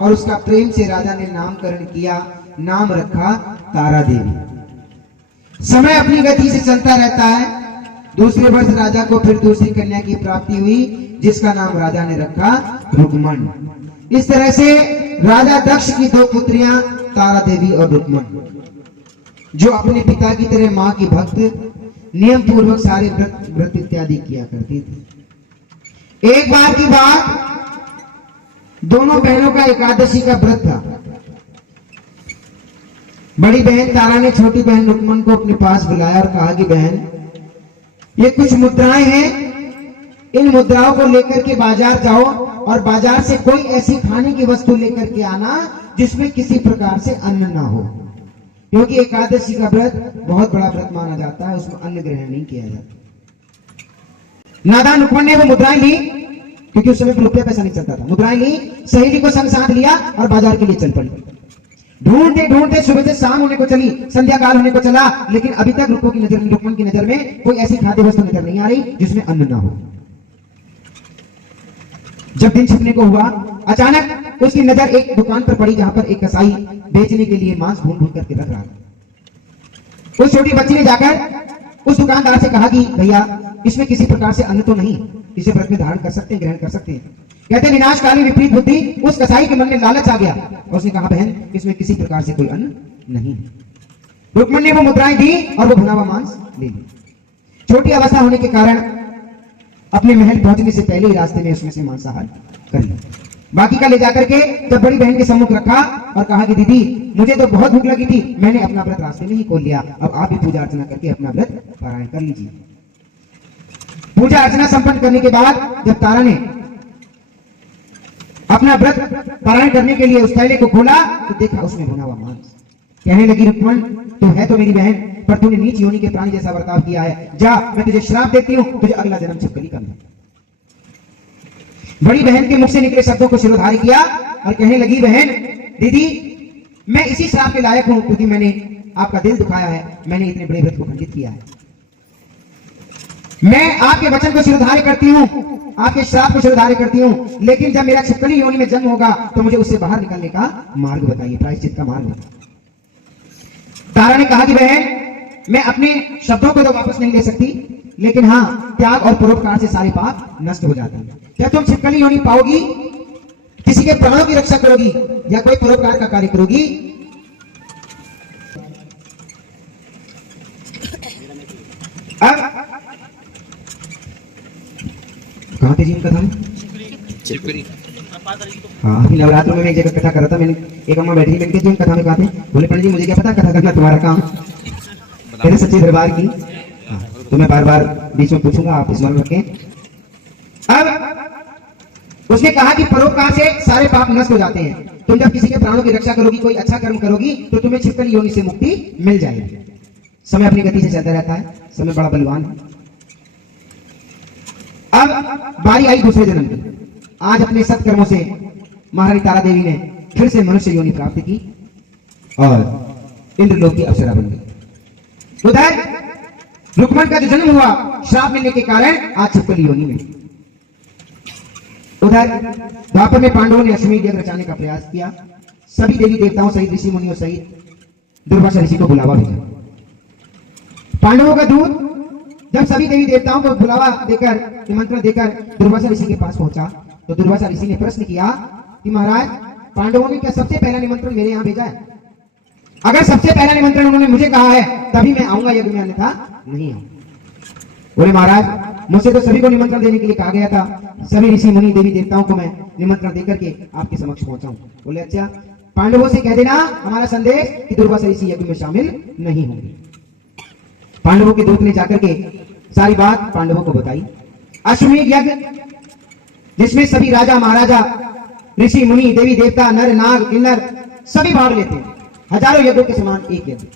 और उसका प्रेम से राजा ने नामकरण किया, नाम रखा तारा देवी। समय अपनी गति से चलता रहता है। दूसरे वर्ष राजा को फिर दूसरी कन्या की प्राप्ति हुई, जिसका नाम राजा ने रखा रुक्मण। इस तरह से राजा दक्ष की 2 पुत्रियां तारा देवी और रुक्मण, जो अपने पिता की तरह मां की भक्त नियम पूर्वक सारे व्रत इत्यादि किया करती थी। एक बार की बात, दोनों बहनों का एकादशी का व्रत था। बड़ी बहन तारा ने छोटी बहन रुक्मन को अपने पास बुलाया और कहा कि बहन, ये कुछ मुद्राएं हैं, इन मुद्राओं को लेकर के बाजार जाओ और बाजार से कोई ऐसी खाने की वस्तु लेकर के आना जिसमें किसी प्रकार से अन्न ना हो, क्योंकि एकादशी का व्रत बहुत बड़ा व्रत माना जाता है, उसमें अन्न ग्रहण नहीं किया जाता। नादान रुक्मन ने वो मुद्राएं ली, क्योंकि उस समय रुपया पैसा नहीं चलता था। मुद्राएं ली, सहेली को संग साथ लिया और बाजार के लिए चल पड़ी। ढूंढते ढूंढते सुबह से शाम होने को चली, संध्या काल होने को चला, लेकिन अभी तक रुक्मन की नजर में कोई ऐसी खाद्य वस्तु नजर नहीं आ रही जिसमें अन्न ना हो। जब दिन छिपने को हुआ, अचानक उसकी नजर एक दुकान पर पड़ी, जहां पर एक कसाई बेचने के लिए मांस ढूंढ ढूंढ करके रख रहा था। उस छोटी बच्ची ने जाकर उस दुकानदार से कहा कि भैया, इसमें किसी प्रकार से अन्न तो नहीं, इसे व्रत में धारण कर सकते हैं, ग्रहण कर सकते हैं। कहते विनाशकाली विपरीत बुद्धि उस कसाई के मन में लालच आ गया और उसने कहा बहन, इसमें किसी प्रकार से कोई अन्न नहीं है। रुक्मन ने वो मुद्राएं दी और वो भुना हुआ मांस ले लिया। छोटी अवस्था होने के कारण अपने महल पहुंचने से पहले ही रास्ते में उसमें से मांसाहार कर लिया। बाकी का ले जाकर के जब बड़ी बहन के सम्मुख रखा और कहा कि दीदी, मुझे तो बहुत भूख लगी थी, मैंने अपना व्रत रास्ते में ही खोल लिया, अब आप भी पूजा अर्चना करके अपना व्रत पारायण कर लीजिए। पूजा अर्चना संपन्न करने के बाद जब तारा ने अपना व्रत पारायण करने के लिए उस थैले को खोला तो देखा उसमें भुना हुआ मांस। कहने लगी रुक्मन, तू है तो मेरी बहन, पर तूने नीच योनि के प्राणी जैसा बर्ताव किया है, जा मैं तुझे श्राप देती हूं, तुझे अगला जन्म छिपकली करना। बड़ी बहन के मुख से निकले शब्दों को शिरोधार्य किया और कहने लगी, बहन दीदी, मैं इसी श्राप के लायक हूं क्योंकि मैंने आपका दिल दुखाया है, मैंने इतने बड़े व्रत को खंडित किया है। मैं आपके वचन को शिरोधार्य करती हूं, आपके श्राप को शिरोधार्य करती हूं, लेकिन जब मेरा छिपकली योनि में जन्म होगा तो मुझे उससे बाहर निकलने का मार्ग बताइए, प्रायश्चित का मार्ग बताइए। तारा ने कहा कि बहन, मैं अपने शब्दों को तो वापस नहीं ले सकती, लेकिन हाँ, त्याग और परोपकार से सारे पाप नष्ट हो जाते हैं। क्या तुम छिपकली योनि पाओगी, किसी के प्राणों की रक्षा करोगी या कोई परोपकार का कार्य करोगी? अब कहाँ थे जी कथा में? हाँ, अभी नवरात्र में मैं एक जगह कथा कर रहा था, मैंने एक अम्मा बैठी, मैंने जी कथा में कहा थे, बोले पंडित जी मुझे क्या पता कथा करना तुम्हारा काम, कहते सच्चे दरबार की। तो मैं बार बार बीच में पूछूंगा, आप स्मरण रखें। अब उसने कहा कि परोपकार से सारे पाप नष्ट हो जाते हैं। तुम जब किसी के प्राणों की रक्षा करोगी, कोई अच्छा कर्म करोगी, तो तुम्हें छिपकली योनि से मुक्ति मिल जाएगी। समय अपनी गति से चलता रहता है, समय बड़ा बलवान है। अब बारी आई दूसरे जन्म की। आज अपने सत्कर्मों से महारानी तारा देवी ने फिर से मनुष्य योनि प्राप्त की और इंद्रलोक की अप्सरा बन गई। उधर रुक्मन का जो जन्म हुआ श्राप मिलने के कारण आज छिपकली योनि में। उधर द्वापर में पांडवों ने अश्वमेध यज्ञ रचाने का प्रयास किया। सभी देवी देवताओं सहित ऋषि मुनियों सहित दुर्वासा ऋषि को बुलावा भेजा। पांडवों का दूत जब सभी देवी देवताओं को बुलावा देकर, निमंत्रण देकर दुर्वासा ऋषि के पास पहुंचा तो दुर्वासा ऋषि ने प्रश्न किया कि महाराज, पांडवों ने क्या सबसे पहला निमंत्रण मेरे यहाँ भेजा है? अगर सबसे पहला निमंत्रण उन्होंने मुझे कहा है तभी मैं आऊंगा यज्ञ में, अन्यथा नहीं आऊंगा। बोले महाराज, मुझसे तो सभी को निमंत्रण देने के लिए कहा गया था, सभी ऋषि मुनि देवी देवताओं को मैं निमंत्रण देकर के आपके समक्ष पहुंचाऊं। बोले अच्छा, पांडवों से कह देना हमारा संदेश कि दुर्वासा ऋषि यज्ञ में शामिल नहीं होंगे। पांडवों के दूत ने जाकर के सारी बात पांडवों को बताई। अश्वमेध यज्ञ जिसमें सभी राजा महाराजा, ऋषि मुनि, देवी देवता, नर नाग किन्नर सभी भाग लेते हैं, हजारों यज्ञों के समान एक यज्ञ।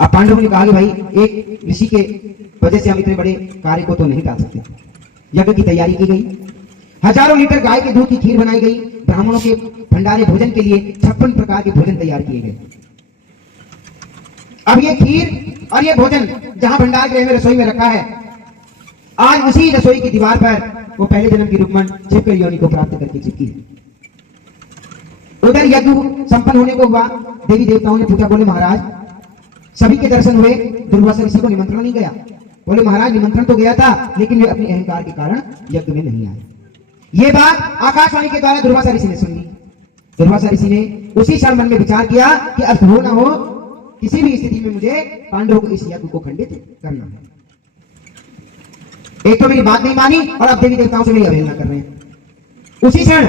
अब पांडवों ने कहा कि भाई, एक ऋषि के वजह से हम इतने बड़े कार्य को तो नहीं टाल सकते। यज्ञ की तैयारी की गई, हजारों लीटर गाय के दूध की खीर बनाई गई, ब्राह्मणों के भंडारे भोजन के लिए 56 प्रकार के भोजन तैयार किए गए। अब ये खीर और ये भोजन जहां भंडार गृह में रसोई में रखा है, आज उसी रसोई की दीवार पर वो पहले जन्म की रुक्मन छिपकली योनि को प्राप्त करके चिपकी है। उधर यज्ञ संपन्न होने को हुआ, देवी देवताओं ने पूछा, बोले महाराज, सभी के दर्शन हुए, दुर्वासा ऋषि को निमंत्रण नहीं गया। बोले महाराज, निमंत्रण तो गया था, लेकिन वे अपने अहंकार के कारण यज्ञ में नहीं आए। ये बात आकाशवाणी के द्वारा दुर्वासा ऋषि ने सुन ली। दुर्वासा ऋषि ने उसी क्षण मन में विचार किया कि अर्थ हो ना हो, किसी भी स्थिति में मुझे पांडवों को इस यज्ञ को खंडित करना है। एक तो मेरी बात नहीं मानी और अब देवी देवताओं से मेरी अवहेलना कर रहे हैं। उसी क्षण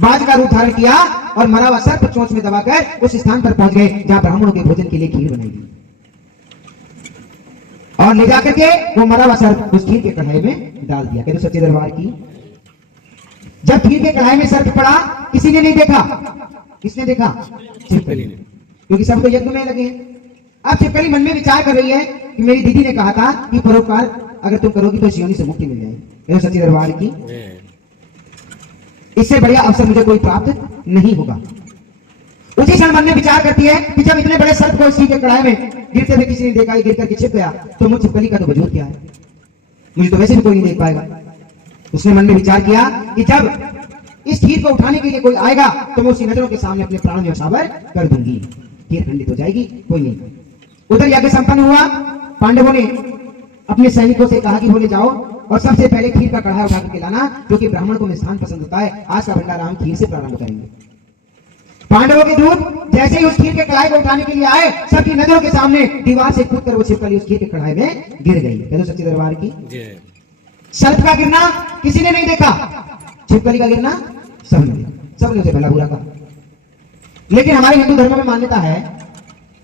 बाज का रूप धारण किया और मरा हुआ सर्प चोंच में दबाकर उस स्थान पर पहुंच गए जहां ब्राह्मणों के भोजन के लिए खीर बनाई गई और ले जाकर के वो मरा हुआ सर्प उस खीर के कढ़ाई में डाल दिया। कहते सच्चे दरबार की जब खीर के कढ़ाई में सर्प पड़ा किसी ने नहीं देखा। किसने देखा? छिपकली ने, क्योंकि सब तो यज्ञ में लगे हैं। अब छिपकली मन में विचार कर रही है कि मेरी दीदी ने कहा था कि परोपकार अगर तुम करोगी तो इस योनि से मुक्ति मिल जाएगी। सच्चे दरबार की इससे बढ़िया अवसर मुझे कोई प्राप्त नहीं होगा। उसी क्षण मन में विचार करती है कि जब इतने बड़े सर्प को इसी के कढ़ाई में गिरते हुए किसी ने देखा, गिर करके छिप गया, तो मुझ छिपकली का तो वजूद क्या है, मुझे तो वैसे भी कोई नहीं देख पाएगा। उसने मन में विचार किया कि जब इस खीर को उठाने के लिए कोई आएगा तो मैं उसी नजरों के सामने अपने प्राण न्यौछावर कर दूंगी, खीर खंडित हो जाएगी, कोई नहीं। उधर यज्ञ संपन्न हुआ। पांडवों ने अपने सैनिकों से कहा कि बोले जाओ और सबसे पहले खीर का कढ़ाई उठा करके लाना, क्योंकि ब्राह्मण को मिष्ठान पसंद होता है। आज का भंडारा हम खीर से प्रारंभ करेंगे। पांडवों के दूत जैसे ही उस खीर के कढ़ाई को उठाने के लिए आए, सबकी नजरों के सामने दीवार से कूद कर वो छिपकली उस खीर के कढ़ाई में गिर गई। कहते सच्चे दरबार की सर्प का गिरना किसी ने नहीं देखा, छिपकली का गिरना सबने उसे भला बुरा कहा। लेकिन हमारे हिंदू धर्म में मान्यता है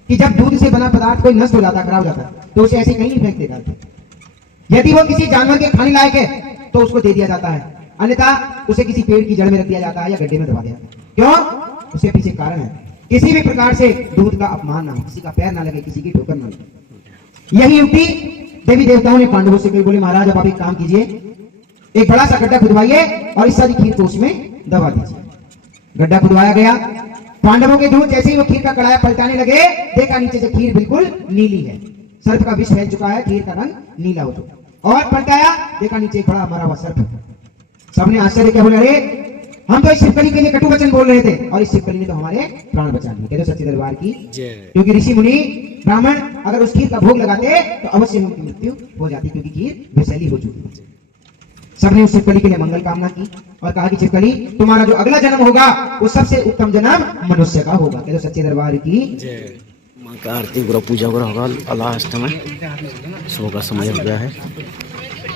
कि जब दूध से बना पदार्थ कोई नष्ट हो जाता, खराब हो जाता, तो उसे ऐसे कहीं नहीं फेंक देता। यदि वो किसी जानवर के खाने लायक है तो उसको दे दिया जाता है, अन्यथा उसे किसी पेड़ की जड़ में रख दिया जाता है या गड्ढे में दबा दिया जाता है। क्यों? उसके पीछे कारण है, किसी भी प्रकार से दूध का अपमान ना हो, किसी का पैर ना लगे, किसी की ठोकर ना लगे। यही युक्ति देवी देवताओं ने पांडवों से कही। बोले महाराज अब आप एक काम कीजिए, एक बड़ा सा गड्ढा खुदवाइए और इस सारी खीर को उसमें दबा दीजिए। गड्ढा खुदवाया गया। पांडवों के दूत जैसे ही वो खीर का कढ़ाई पलटाने लगे, देखा नीचे से खीर बिल्कुल नीली है, सर्प का विष फैल चुका है, खीर का रंग नीला हो चुका। और पलटाया, देखा नीचे एक बड़ा मरा हुआ सर्प है। सबने आश्चर्य किया, बोले अरे हम तो इस छिपकली के लिए कटु वचन बोल रहे थे और इस छिपकली ने तो हमारे प्राण बचा लिए। कहते सच्चे दरबार की, क्योंकि ऋषि मुनि ब्राह्मण अगर उस खीर का भोग लगाते तो अवश्य उनकी मृत्यु हो जाती, क्योंकि खीर विषैली हो चुकी थी। सबने उस छिपकली के लिए मंगल कामना की और कहा कि छिपकली तुम्हारा जो अगला जन्म होगा वो सबसे उत्तम जन्म मनुष्य का होगा। कहते सच्चे दरबार की माँ का आरती गुरु पूजा गुरु होगा लास्ट में। सुबह का समय हो गया है,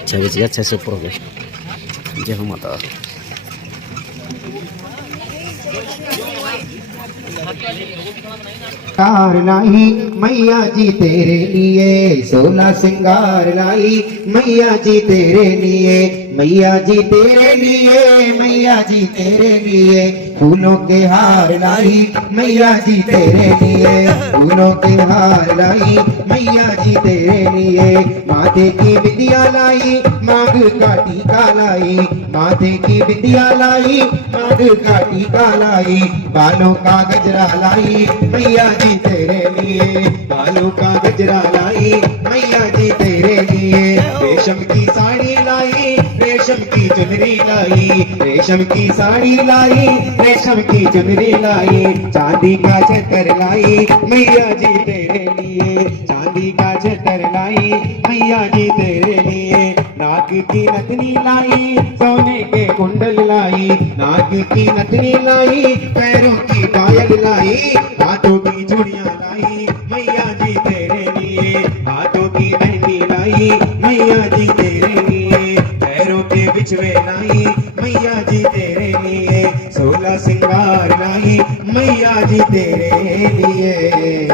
6:06 से ऊपर हो गया। जय हो माता। सिंगार लाई मैया जी तेरे लिए, 16 सिंगार लाई मैया जी तेरे लिए, मैया जी तेरे लिए, मैया जी तेरे लिए, फूलों के हार लाई मैया जी तेरे लिए, फूलों के हार लाई मैया जी तेरे लिए, माथे की बिंदिया लाई मांग का टीका लाई, माथे की बिंदिया लाई मांग का टीका लाई, बालों का गजरा लाई मैया जी तेरे लिए, बालों का गजरा लाई मैया जी तेरे लिए, रेशम की साड़ी लाई रेशम की चुनरी लाई, रेशम की साड़ी लाई रेशम की चुनरी लाई, चांदी का चक्कर लाई मैया जी तेरे लिए, चांदी का चक्कर लाई मैया जी तेरे लिए, नाक की नथनी लाई सोने के कुंडल लाई, नाक की नथनी लाई पैरों की पायल लाई, हाथों की चूड़ियां लाई मैया जी तेरे लिए, हाथों की मेहंदी लाई मैया जी तेरे लिए, पैरों के बिछवे लाई मैया जी तेरे लिए, 16 सिंगार लाई मैया जी तेरे लिए।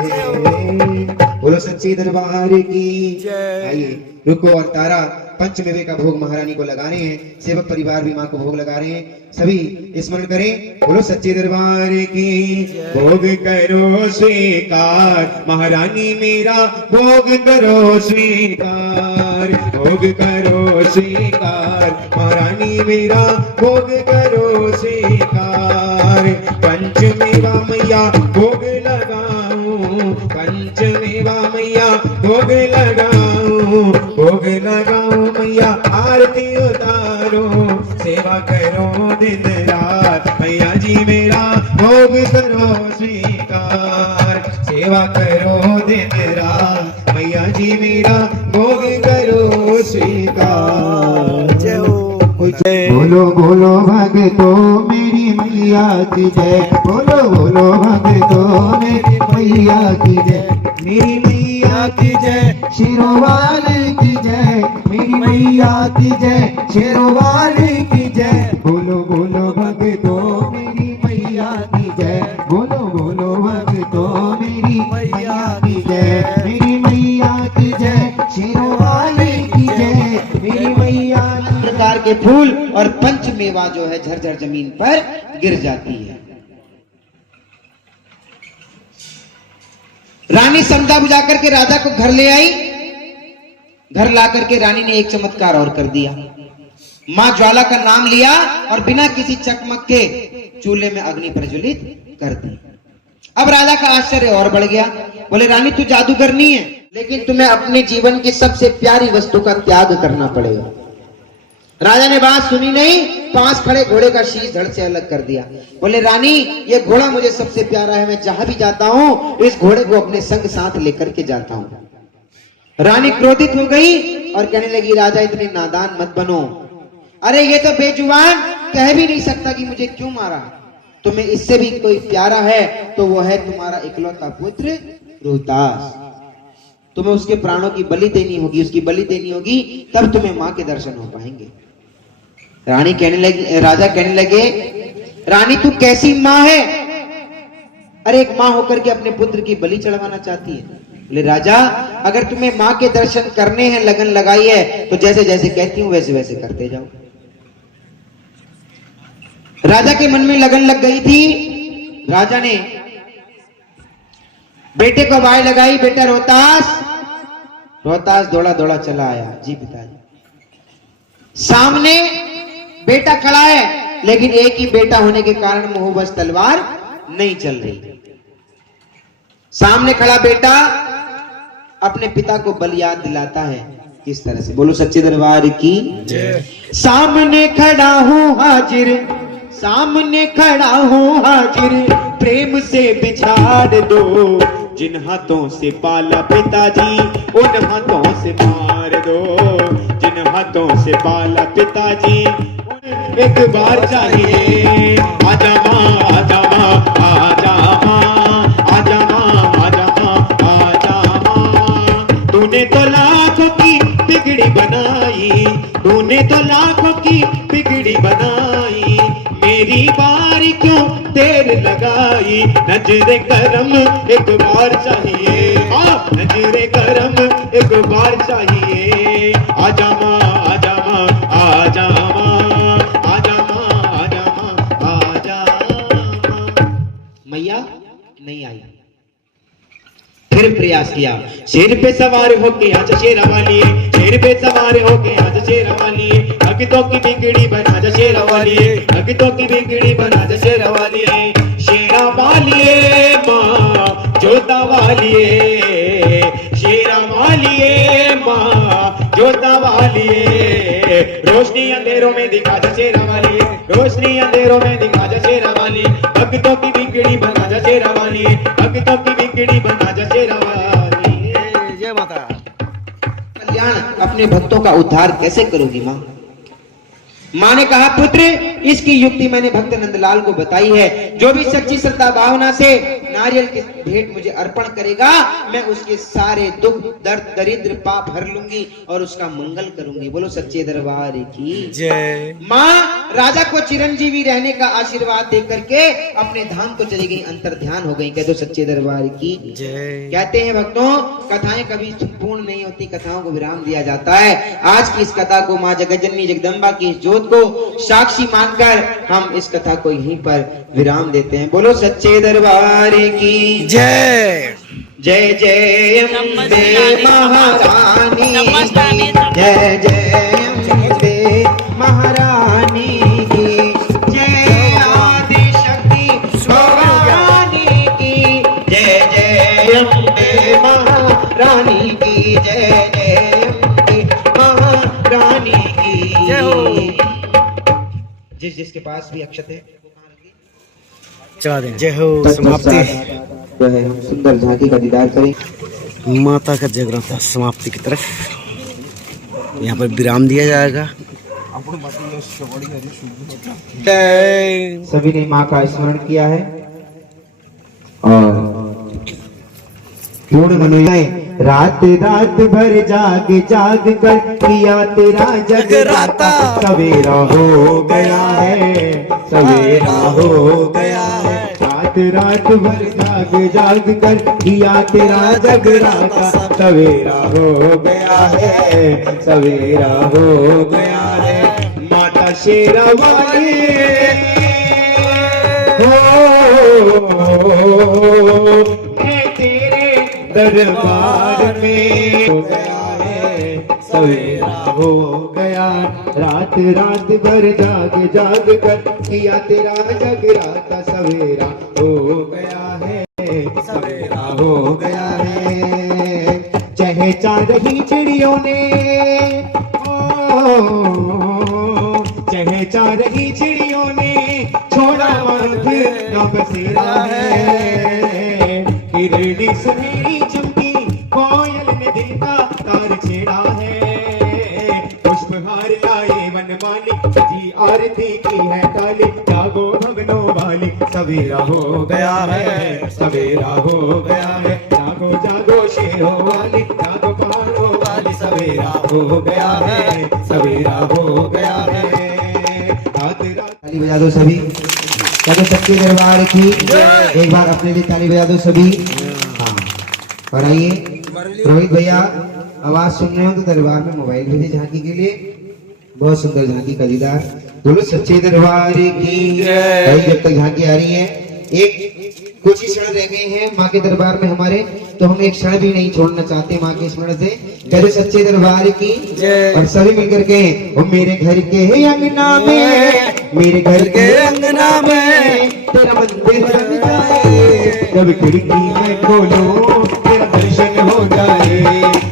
बोलो सच्ची दरबार की। आइए रुको और तारा पंचमेवे का भोग महारानी को लगा रहे हैं, सेवक परिवार भी माँ को भोग लगा रहे हैं, सभी स्मरण करें। बोलो सच्चे दरबार की। भोग करो स्वीकार महारानी मेरा, भोग करो स्वीकार, भोग करो स्वीकार महारानी मेरा, भोग करो स्वीकार, पंचमेवा मैया भोग लगाऊं, पंचमेवा मैया भोग लगाऊं, भोग लगाऊं मैया आरती उतारो, सेवा करो दिन रात मैया जी मेरा, भोग करो स्वीकार, सेवा करो दिन रात मैया जी मेरा, भोग करो स्वीकार। जय हो। बोलो बोलो भगतो मेरी मैया की जय, बोलो बोलो भगतो मेरी मैया की जय, मेरी मैया की जय, शेरोवाल की जय, मेरी मैया की जय, शेरोवाल की जय, बोलो बोलो भगतो बोलो भक्तों मेरी मैया की जय, मेरी मैया की जय, शेरों वाली की जय, मेरी मैया की। प्रकार के फूल और पंच मेवा जो है झरझर जमीन पर गिर जाती है। रानी समझा बुझा करके राजा को घर ले आई। घर ला करके रानी ने एक चमत्कार और कर दिया। मां ज्वाला का नाम लिया और बिना किसी चकमक के चूल्हे में अग्नि प्रज्वलित कर दी। अब राजा का आश्चर्य और बढ़ गया। बोले रानी तू जादूगरनी है, लेकिन तुम्हें अपने जीवन की सबसे प्यारी वस्तु का त्याग करना पड़ेगा। राजा ने बात सुनी नहीं, पास खड़े घोड़े का शीश धड़ से अलग कर दिया। बोले रानी ये घोड़ा मुझे सबसे प्यारा है, मैं जहां भी जाता हूं इस घोड़े को अपने संग साथ लेकर के जाता हूं। रानी क्रोधित हो गई और कहने लगी राजा इतने नादान मत बनो, अरे ये तो बेजुबान कह भी नहीं सकता कि मुझे क्यों मारा। तुम्हें इससे भी कोई प्यारा है तो वो है तुम्हारा इकलौता पुत्र रोहतास। तुम्हें उसके प्राणों की बलि देनी होगी, उसकी बलि देनी होगी, तब तुम्हें मां के दर्शन हो पाएंगे। रानी कहने लगी, राजा कहने लगे रानी तू कैसी मां है, अरे एक मां होकर के अपने पुत्र की बलि चढ़वाना चाहती है। बोले राजा अगर तुम्हें मां के दर्शन करने हैं, लगन लगाई है, तो जैसे जैसे कहती हूं वैसे वैसे करते जाओ। राजा के मन में लगन लग गई थी। राजा ने बेटे को बाई लगाई, बेटा रोहतास। रोहतास दौड़ा दौड़ा चला आया। जी पिताजी। सामने बेटा खड़ा है, लेकिन एक ही बेटा होने के कारण मुंहबस तलवार नहीं चल रही। सामने खड़ा बेटा अपने पिता को बलि याद दिलाता है। किस तरह से? बोलो सच्चे दरबार की जय। सामने खड़ा हूं हाजिर, सामने खड़ा हूं हाजिर, प्रेम से बिछाड़ दो, जिन हाथों से पाला पिताजी उन हाथों से मार दो, जिन हाथों से पाला पिताजी एक बार चाहिए। आजा मां आजा मां आजा मां आजा मां आजा मां आजा मां। तूने तो लाखों की बिगड़ी बनाई, तूने तो लाखों की बिगड़ी बनाई, मेरी बारी क्यों देर लगाई। नजरे करम एक बार चाहिए, हाँ नजरे करम एक बार चाहिए। आजा मां आजा मां आजा मां आजा मां आजा मां आजा मां। मैया नहीं आई। फिर प्रयास किया। शेर पे सवार होके आजा शेरा वाली, शेर पे सवार होके आजा शेरा वाली, भक्तों की बिगड़ी बना जा शेरा वाली, भक्तों की बिगड़ी बना जा शेरा वाली। शेरा वाली माँ जोता वाली, शेरा वाली माँ जोता वाली, रोशनी अंधेरों में दिखा जा शेरा वाली, रोशनी अंधेरों में दिखा जा शेरा वाली, भक्तों की बिगड़ी बना जा शेरा वाली, भक्तों की बिगड़ी बना जा शेरा वाली। जय माता। कल्याण अपने भक्तों का उद्धार कैसे करोगी माँ? मां ने कहा पुत्र इसकी युक्ति मैंने भक्त नंदलाल को बताई है। जो भी सच्ची श्रद्धा भावना से नारियल की भेंट मुझे अर्पण करेगा, मैं उसके सारे दुख दर्द दरिद्र पाप हर लूंगी और उसका मंगल करूंगी। बोलो सच्चे दरबार की जय। माँ राजा को चिरंजीवी रहने का आशीर्वाद दे करके अपने धाम को चली गई, अंतर ध्यान हो गई। कह दो सच्चे दरबार की जय। कहते हैं भक्तों कथाएं कभी पूर्ण नहीं होती, कथाओं को विराम दिया जाता है। आज की इस कथा को माँ जगज्जननी जगदम्बा की जोत को साक्षी मानकर हम इस कथा को यहीं पर विराम देते हैं। बोलो सच्चे दरबार की जय। जय जय अम्बे महारानी, जय जय अम्बे महारानी की, जय आदि शक्ति भवानी की, जय जय अम्बे महारानी की, जय जय अम्बे महारानी की जय हो। जिस जिसके पास भी अक्षत है चला दें। जय हो। समाप्ति जो है हम सुंदर झांकी का दीदार करें। माता का जगराता समाप्ति की तरफ यहाँ पर विराम दिया जाएगा। जय। सभी ने माँ का स्मरण किया है और पूर्ण मनोयाएं रात रात भर जाग जाग कर किया तेरा जगराता। सवेरा हो गया है, सवेरा हो गया है। रात रात भर जाग जाग कर किया तेरा जगराता, सवेरा हो गया है, सवेरा हो गया है। माता शेरा वाली मैं तेरे दरबार में हो गया है, सवेरा हो गया। रात रात भर जाग जाग कर किया तेरा जगराता, सवेरा हो गया है, सवेरा हो गया है। चहचा रही चिड़ियों ने चहचा रही चिड़ियों ने छोड़ा मर्द न बसेरा है। हिरणी सुनहरी चमकी कोयल ने देखा तार छेड़ा है। पुष्पहार लाए वन माली जी आरती की है काली, जागो भवनों वाली सवेरा हो गया है, सवेरा हो गया है। जागो जागो शेरों वाली, जागो पहाड़ों वाली, सवेरा हो गया है, सवेरा हो गया है। ताली बजा दो सभी, कहते सच्चे दरबार की एक बार अपने लिए ताली बजा दो सभी। हाँ, और आइए रोहित भैया, आवाज सुन रहे हो तो दरबार में मोबाइल भेजे झांकी के लिए। बहुत सुंदर झांकी का दीदार, बोलो सच्चे दरबार की। जब तक झांकी आ रही है, एक कुछ ही क्षण रह गए हैं माँ के दरबार में हमारे, तो हम एक क्षण भी नहीं छोड़ना चाहते माँ के स्मरण से। कहते सच्चे दरबार की और सभी मिलकर के वो मेरे घर के अंगना में, मेरे घर के अंगना में तेरा मंदिर बन जाए। जब खिड़की मैं खोलूं तेरा दर्शन हो जाए,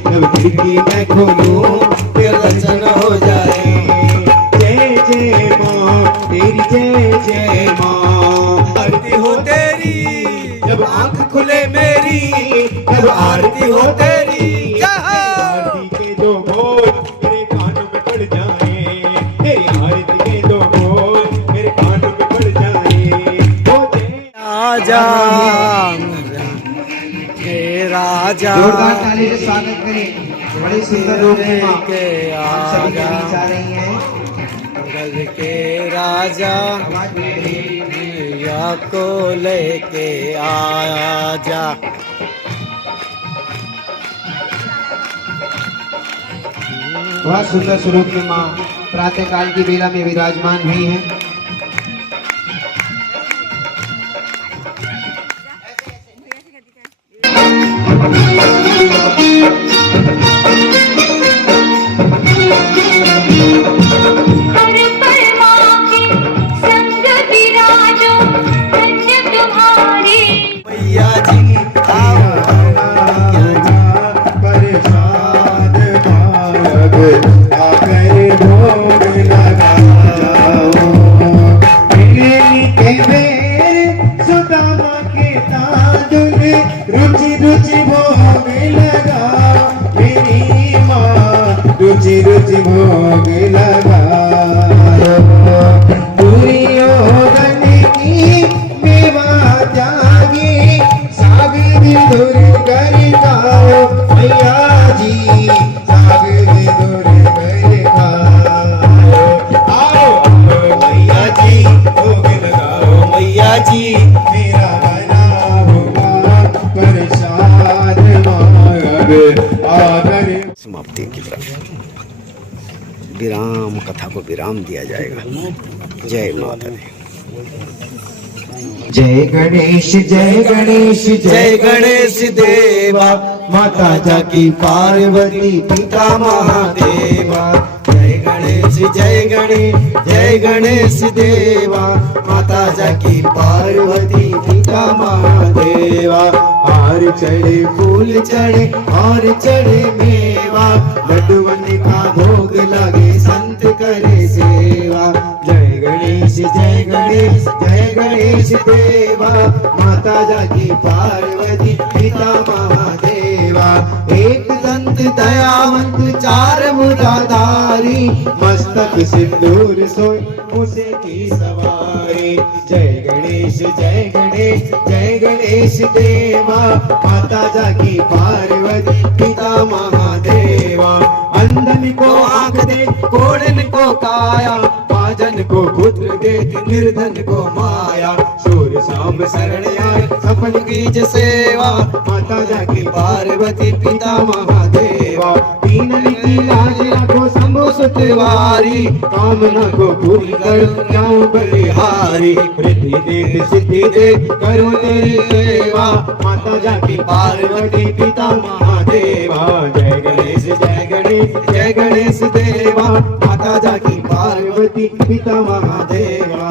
जब खिड़की मैं खोलूं तेरा दर्शन हो जाए। जय जय माँ तेरी, जय जय माँ, आरती हो तेरी जब आंख खुले मेरी, जब आरती हो तेरी। आरती के दो बोल मेरे कान में पड़ जाए, तेरी आरती के दो बोल मेरे कान में पड़ जाए। ओ जय राजा हे राजा, जोरदार ताली से स्वागत करें। बड़े सुंदर रूप में माँ के हम सभी के आजा, बीच आ रही हैं। गल के राजा या को लेके आया जा। बहुत सुंदर स्वरूप में माँ प्रातः काल की बेला में विराजमान हुई है। हर पल माँ के संग विराजो, धन्य तुम्हारी। मैया जी आओ, प्रसाद मांग आकर भोग लगाओ। मिलनी के बेर सुदामा के तांदुल, रुचि रुचि भोग लगाओ। मेरी माँ रुचि रुचि भोग लगाओ। दुर्योधन की मेवा त्यागी, साग विदुर कर खाओ। मैया जी साग विदुर कर खाओ। आओ मैया जी भोग लगाओ, मैया जी मेरा बना हुआ प्रसाद मांग आकर। समाप्ति की तरफ विराम, कथा को विराम दिया जाएगा। जय माता दी। जय गणेश जय गणेश जय गणेश देवा, माता जाकी पार्वती पिता महादेवा। जय गणेश जय गणेश जय गणेश देवा, माता जाकी पार्वती पिता महादेवा। हार चढ़े फूल चढ़े और चढ़े मेवा, लड्डूवन का भोग लगे संत करे सेवा। जय गणेश जय गणेश जय गणेश देवा, माता जाकी पार्वती पिता महादेवा। एक दंत दयावंत चार मुरादारी, मस्तक सिंदूर सोए मुझे की सवारी। जय गणेश जय गणेश जय गणेश देवा, माता जाकी पार्वती पिता महादेवा। अंधन को आंख दे, कोढ़न को काया, महाजन को पुत्र देती निर्धन को माया। सूर्य शाम शरण आए सफल कीज सेवा, माता जाकी पार्वती पिता महादेवा। दीनन की लाज रखो शंभु सुतवारी, कामना को पूरी कर जाऊं बलिहारी। रिद्धि दे सिद्धि दे करूं तेरी सेवा, माता जाकी पार्वती पिता महादेवा। जय गणेश जय गणेश जय गणेश देवा, माता जाकी पार्वती पिता महादेवा।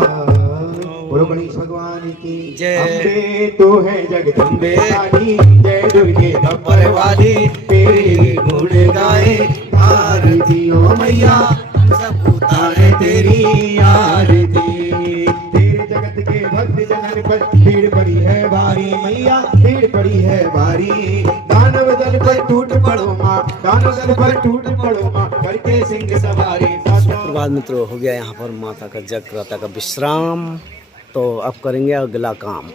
बोलो गणेश भगवान की जय। अम्बे तो है जगदम्बे वाली, जय दुर्गे गब्बर वाली, तेरी गुण गाए आरती ओ मैया, सब उतारे तेरी आरती। तेरे जगत के भक्त जनन पर भीड़ पड़ी है भारी मैया, भीड़ पड़ी है भारी। दानव दल पर टूट पड़ो माँ, दानव दल पर टूट पड़ो माँ, करके सिंह सवारी। बाद मित्रों हो गया यहाँ पर माता का जगराता का विश्राम। तो अब करेंगे अगला काम।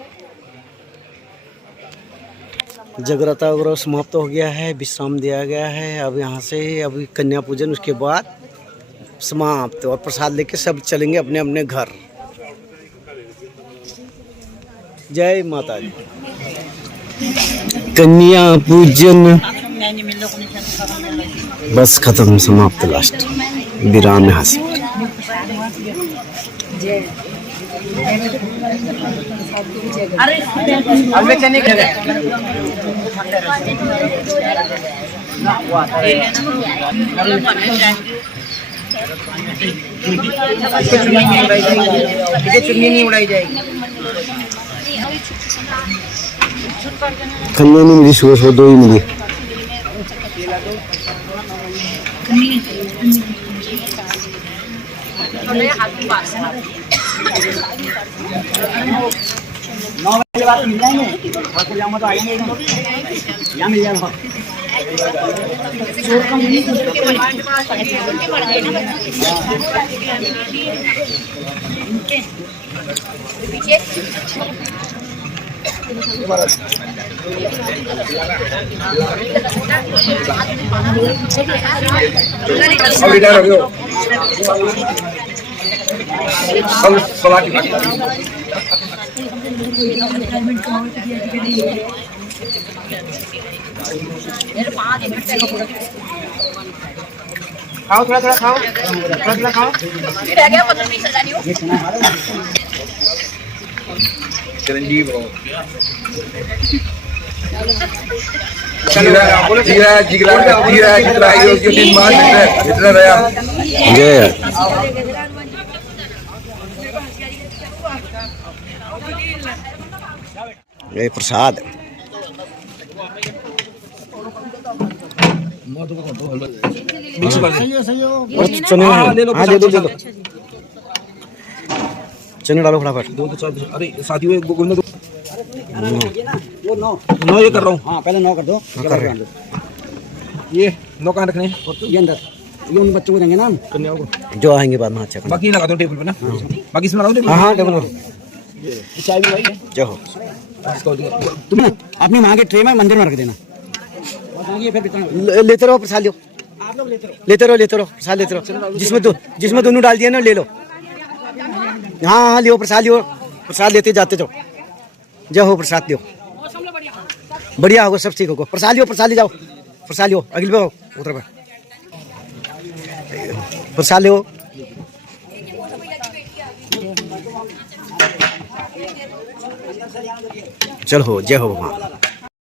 जगराता वगैरह समाप्त हो गया है, विश्राम दिया गया है। अब यहाँ से अभी कन्या पूजन, उसके बाद समाप्त, और प्रसाद लेके सब चलेंगे अपने अपने घर। जय माता दी। कन्या पूजन बस खत्म, समाप्त, लास्ट विराम यहाँ से। चुन्नी नहीं उड़ाई जाएगी। कन्या नहीं मिली, सुबह सुबह 2 ही मिली। मिल जाएंगे, तो आएंगे यहाँ मिल जाएगा। खाओ थोड़ा थोड़ा खाओ, थोड़ा थोड़ा खाओ। चिरंजीव हो। ये प्रसाद चने, हाँ ले लो, चने डालो फटाफट। 2 तो 4, अरे साथियों नौ ये कर रहा हूँ। हाँ पहले 9 कर दो। कर रहे हैं। ये 9 कहाँ रखने? ये अंदर, ये उन बच्चों को देंगे ना, कन्याओं को जो आएंगे बाद में। अच्छा बाकी लगा दो टेबल पे ना, बाकी इसमें लगा दो टेबल। हाँ टेबल पर। चाय भी भाई है। जो हो तुम अपनी माँ के ट्रे में मंदिर में रख देना। लेते रहो प्रसाद, लो लेते रहो प्रसाद लेते रहो। जिसमें दोनों डाल दिए ना, ले लो। हाँ हाँ लियो प्रसाद, लियो प्रसाद, लेते जाते जाओ। जय हो प्रसाद लियो, बढ़िया होगा, सब ठीक होगा। प्रसाद लियो, प्रसाद ले जाओ, प्रसाद लियो। अगले पे उधर पे प्रसाद लियो। चलो जय हो भगवान।